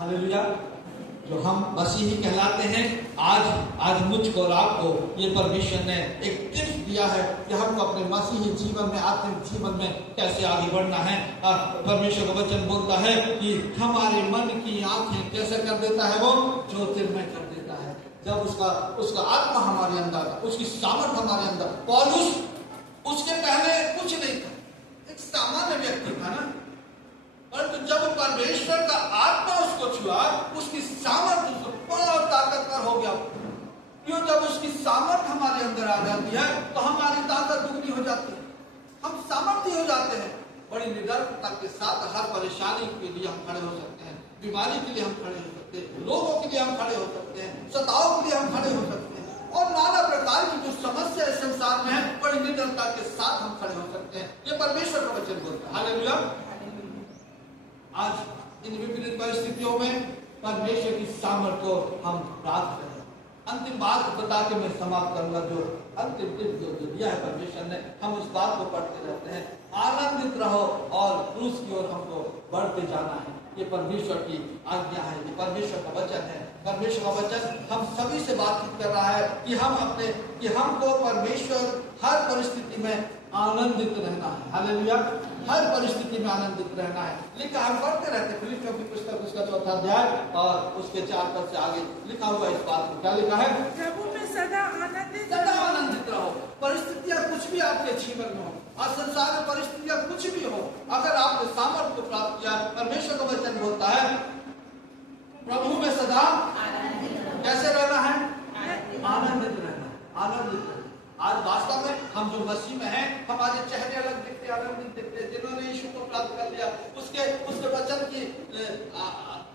हालेलुया। जो हम मसीही कहलाते हैं, आज मुझको और आपको ये परमेश्वर ने एक टिप्स दिया है कि हमको अपने मसीही जीवन में, आत्मिक जीवन में कैसे आगे बढ़ना है। परमेश्वर का वचन बोलता है कि हमारे मन की आंखें कैसे कर देता है, वो ज्योतिर्मय कर देता है। जब उसका आत्मा हमारे अंदर, उसकी सामर्थ हमारे अंदर। पौलुस उसके पहले कुछ नहीं था, एक सामान्य व्यक्ति था ना, परंतु जब परमेश्वर का आत्मा उसको छुआ, उसकी सामर्थ उसको बहुत ताकतवर हो गया। क्यों? जब उसकी सामर्थ हमारे अंदर आ जाती है तो हमारी ताकत दुगनी हो जाती है, हम सामर्थ्य हो जाते हैं। बड़ी निडरता के साथ हर परेशानी के लिए हम खड़े हो सकते हैं, बीमारी के लिए हम खड़े हो सकते हैं, रोगों के लिए हम खड़े हो सकते हैं, सताव के लिए हम खड़े हो सकते हैं, और नाना प्रकार की जो समस्या इस संसार में है, बड़ी निडरता के साथ हम खड़े हो सकते हैं। ये परमेश्वर का वचन बोलता है। हालेलुया। आज इन विपरीत परिस्थितियों में परमेश्वर की सामर्थ को हम प्राप्त करें। अंतिम बात बता के मैं समाप्त करूंगा। जो अंतिम टिप जो दिया है परमेश्वर ने, हम उस बात को पढ़ते रहते हैं। आनंदित रहो और क्रूस की ओर हमको बढ़ते जाना है। ये परमेश्वर की आज्ञा है, ये परमेश्वर का वचन है। परमेश्वर का वचन हम सभी से बातचीत कर रहा है कि हमको परमेश्वर हर परिस्थिति में आनंदित रहना है। हालेलुया। हर परिस्थिति में आनंदित रहना है। लिखा हम पढ़ते रहते हैं फिलिप्पियों की पुस्तक उसका 4 अध्याय और उसके 4 पद से आगे लिखा हुआ इस बात को क्या लिखा है, प्रभु में सदा आनंदित रहो। परिस्थितियां कुछ भी आपके जीवन में हो, आज संसार में परिस्थितियां कुछ भी हो, अगर आपने सामर्थ्य को प्राप्त किया, परमेश्वर का वचन बोलता है प्रभु में सदा कैसे रहना है, आनंदित रहना, आनंदित रहना। आज वास्तव में हम जो मसीह में हैं, हमारे चेहरे अलग दिखते, आनंदित दिखते। जिन्होंने यीशु को प्राप्त कर लिया, उसके वचन की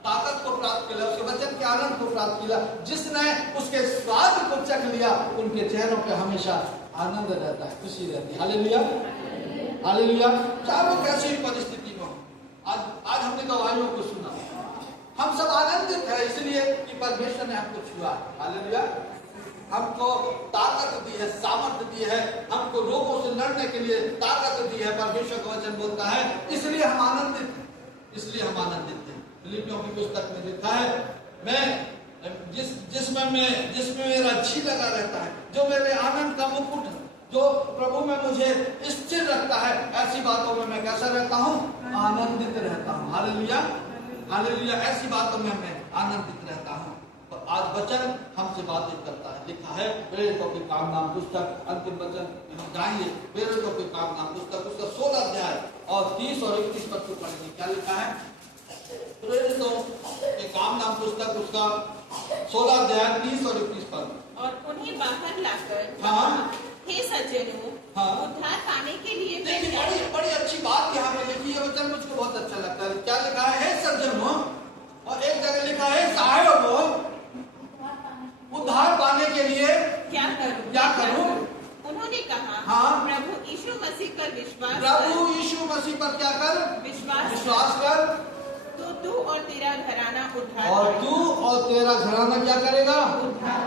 ताकत को प्राप्त किया, उसके वचन के आनंद को प्राप्त किया, जिसने उसके स्वाद को चख लिया, उनके चेहरों पे हमेशा आनंद रहता है, खुशी रहती है। हालेलुया। हालेलुया। चाहे वो कैसी परिस्थिति में हो, आज हमने गवाहियों को सुना, हम सब आनंदित है इसलिए कि परमेश्वर ने हमको छुआ। हालेलुया। हमको ताकत दी है, सामर्थ्य दी है, हमको रोगों से लड़ने के लिए ताकत दी है। परमेश्वर का वचन बोलता है इसलिए हम आनंदित हैं, इसलिए हम आनंदित हैं। फिलिप्पियों की पुस्तक में लिखा है, मैं जिसमें मेरा जी लगा रहता है, जो मेरे आनंद का मुकुट है, जो प्रभु में मुझे स्थिर रखता है, ऐसी बातों में मैं कैसा रहता हूँ, आनंदित रहता हूँ। हालेलुया। हालेलुया। ऐसी बातों में मैं आनंदित रहता हूँ। आज वचन हमसे बातें करता है। लिखा है प्रेरितों के काम नाम पुस्तक, अंतिम वचन हम जाएंगे, प्रेरितों के काम नाम पुस्तक उसका 16 अध्याय और 30 और 31 पद को पढ़ेंगे। क्या लिखा है? प्रेरितों के काम नाम पुस्तक उसका 16 अध्याय 30 और 31 पद। और उन्हें बाहर लाकर, हाँ, हे सज्जनों, हाँ, उद्धार पाने के लिए देखिए बड़ी अच्छी बात यहाँ पे लिखी है। वचन मुझको बहुत अच्छा लगता है। क्या लिखा है? हे सज्जनों, और एक जगह लिखा है साहेबों, उद्धार पाने के लिए क्या करूं? उन्होंने कहा, हाँ, प्रभु यीशु मसीह पर विश्वास प्रभु यीशु मसीह पर क्या कर? विश्वास कर। तो तू और तेरा घराना उद्धार, और तू और तेरा घराना क्या करेगा?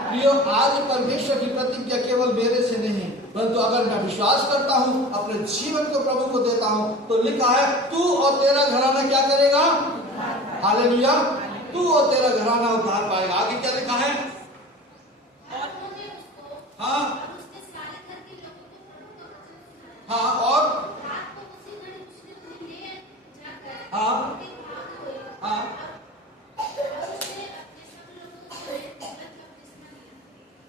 प्रियो, आज परमेश्वर की प्रतिज्ञा केवल मेरे से नहीं, परंतु अगर मैं विश्वास करता हूं, अपने जीवन को प्रभु को देता हूं, तो लिखा है तू और तेरा घराना क्या करेगा? हालेलुया। तू और तेरा घराना उद्धार पाएगा। आगे क्या लिखा है? हाँ हाँ और हाँ हाँ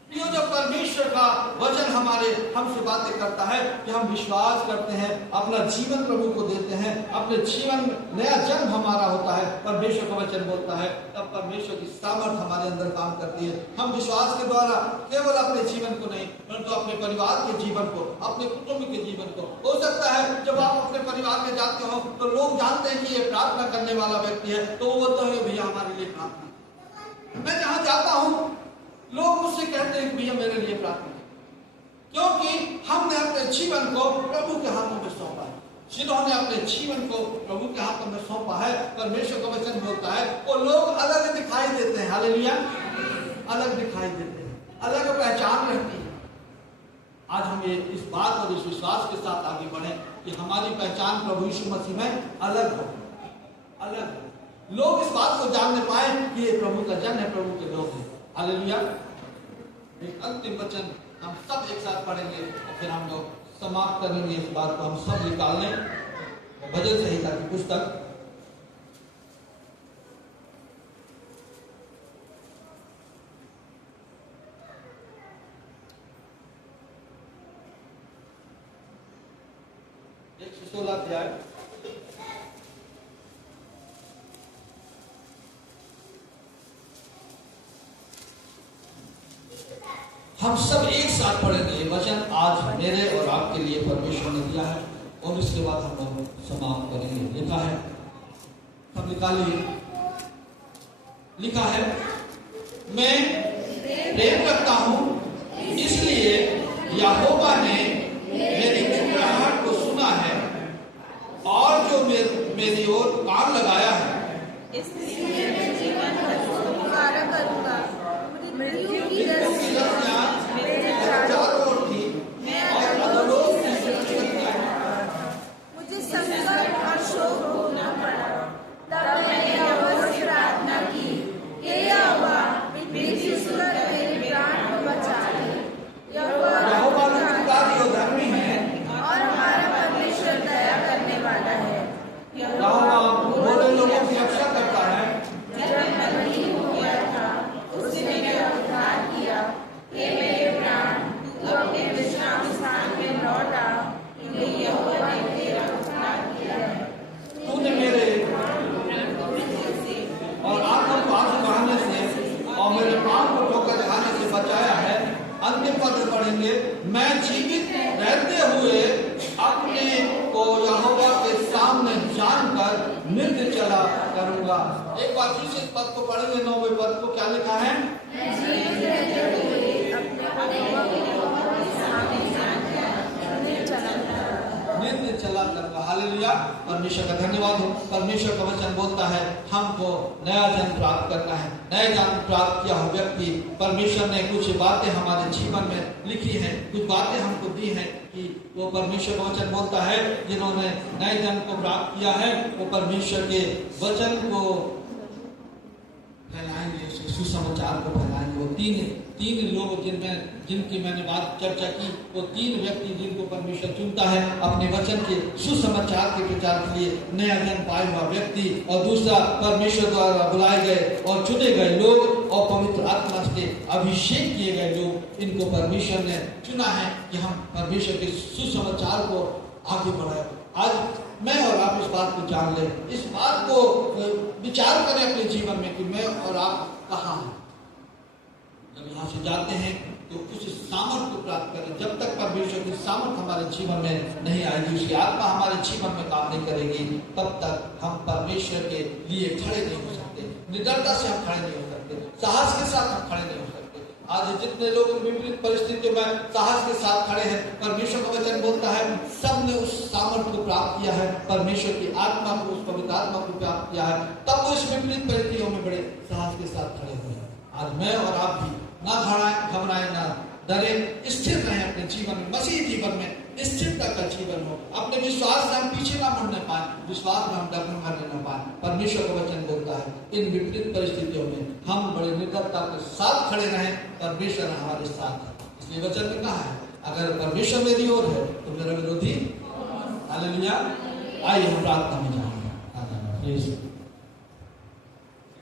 यो जब परमेश्वर का वचन हमसे बातें करता है कि हम विश्वास करते हैं, अपना जीवन प्रभु को देते हैं, अपने जीवन नया जन्म हमारा होता है, परमेश्वर का वचन बोलता है, तब परमेश्वर की सामर्थ हमारे अंदर काम करती है। हम विश्वास के द्वारा केवल अपने जीवन को नहीं, परंतु अपने परिवार के जीवन को, अपने कुटुंब के जीवन को। हो सकता है जब आप अपने परिवार में जाते हो तो लोग जानते हैं कि ये प्रार्थना करने वाला व्यक्ति है, तो वो बोलते हैं भैया हमारे लिए प्रार्थना। मैं जहां जाता हूं लोग मुझसे कहते हैं भैया मेरे लिए प्रार्थना, क्योंकि हमने अपने जीवन को प्रभु के हाथों में सौंपा है। जिन्होंने अपने जीवन को प्रभु के हाथों में सौंपा है, परमेश्वर का वचन बोलता है वो लोग अलग दिखाई देते हैं। हालेलुया। अलग दिखाई देते हैं, अलग पहचान रहती है। आज हम ये इस बात और इस विश्वास के साथ आगे बढ़े कि हमारी पहचान प्रभु यीशु मसीह में अलग हो, अलग हो। लोग इस बात को जानने पाए कि ये प्रभु का जन है, प्रभु के लोग हैं। हालेलुया। एक अंतिम वचन हम सब एक साथ पढ़ेंगे और फिर हम लोग समाप्त करेंगे इस बात को। हम सब निकाल लें भजन संहिता की पुस्तक, एक 16 अध्याय, हम सब एक साथ पढ़ेंगे। ये वचन आज मेरे और आपके लिए परमेश्वर ने दिया है और इसके बाद हम लोग समाप्त करेंगे। लिखा है, हम निकालिए, लिखा है मैं प्रेम रखता हूं इसलिए यहोवा ने मेरी चिल्लाहट को सुना है और जो मेरी ओर कान लगाया है, इसलिए मैं जीवन भर उसको पुकारा करूंगा। मृत्यु की रस्सियां मेरे चारों ओर थी, मैं अधोलोक में सुरक्षित था। मुझे संकट और शोक भोगना पड़ा। तब मैंने यहोवा से प्रार्थना की, हे यहोवा मेरी सुन मेरे प्राण को बचा ले। यहोवा धर्मी है और हमारा परमेश्वर दया करने वाला है। यहोवा बुरे लोगों की रक्षा करता है। जब मैं बलहीन हो गया था उसने मेरा उद्धार किया। हे मेरे प्राण तू अपने विश्राम स्थान में लौट आ, क्योंकि यहोवा ने तेरा उद्धार किया है। तूने मेरे और आंखों को आंसू बहाने से और मेरे पांव को ठोकर खाने से बचाया है। अंतिम पद पढ़ेंगे, मैं जीवित रहते हुए अपने को यहोवा के सामने जानकर नृत्य चला करूंगा। एक बार फिर से इस पद को पढ़ेंगे, 9वें पद को। क्या लिखा है? नृत्य चला करूंगा। हालेलुया। परमेश्वर का धन्यवाद हो। परमेश्वर का वचन बोलता है हमको नया जन्म प्राप्त करना है। नया जन्म प्राप्त किया हुआ व्यक्ति, परमेश्वर ने कुछ बातें हमारे जीवन में लिखी हैं, कुछ बातें हमको दी हैं कि वो परमेश्वर का वचन बोलता है जिन्होंने नए जन्म को प्राप्त किया है वो परमेश्वर के वचन को फैलाएंगे, सुसमाचार को फैलाएंगे। वो तीन लोग जिनकी मैंने बात चर्चा की, वो 3 व्यक्ति जिनको परमेश्वर चुनता है अपने वचन के सुसमाचार के प्रचार के लिए, नया जन्म पाए हुआ व्यक्ति, और दूसरा परमेश्वर द्वारा बुलाए गए और चुने गए लोग और पवित्र आत्मा से अभिषेक किए गए लोग। इनको परमेश्वर ने चुना है कि हम परमेश्वर के सुसमाचार को आगे बढ़ाए। आज मैं और आप इस बात को जान लें, इस बात को विचार करें अपने जीवन में कि मैं और आप कहाँ हैं। जब यहाँ से जाते हैं तो उस सामर्थ को प्राप्त करें। जब तक परमेश्वर की सामर्थ हमारे जीवन में नहीं आएगी, उसकी आत्मा हमारे जीवन में काम नहीं करेगी, तब तक हम परमेश्वर के लिए खड़े नहीं हो सकते। निडरता से हम खड़े नहीं हो सकते, साहस के साथ हम खड़े नहीं हो सकते। आज जितने लोग विपरीत परिस्थितियों में साहस के साथ खड़े हैं, परमेश्वर का वचन बोलता है सबने उस सामर्थ को प्राप्त किया है, परमेश्वर की आत्मा को, उस पवित्र आत्मा को प्राप्त किया है, तब वो इस विपरीत परिस्थितियों में बड़े साहस के साथ खड़े हुए हैं। आज मैं और आप भी ना घबराएं, ना डरे, स्थिर रहे अपने जीवन में, मसीह जीवन में स्थिरता का जीवन हो। अपने विश्वास में हम पीछे ना मुड़ने पाए, विश्वास में हम डगमगाने ना पाए। परमेश्वर का वचन बोलता है इन विपरीत परिस्थितियों में हम बड़े निडरता के साथ खड़े रहें, परमेश्वर हमारे साथ है। इसलिए वचन में कहा है अगर परमेश्वर मेरी ओर है तो मेरा विरोधी। हालेलुया। आइए हम प्रार्थना में जाएंगे।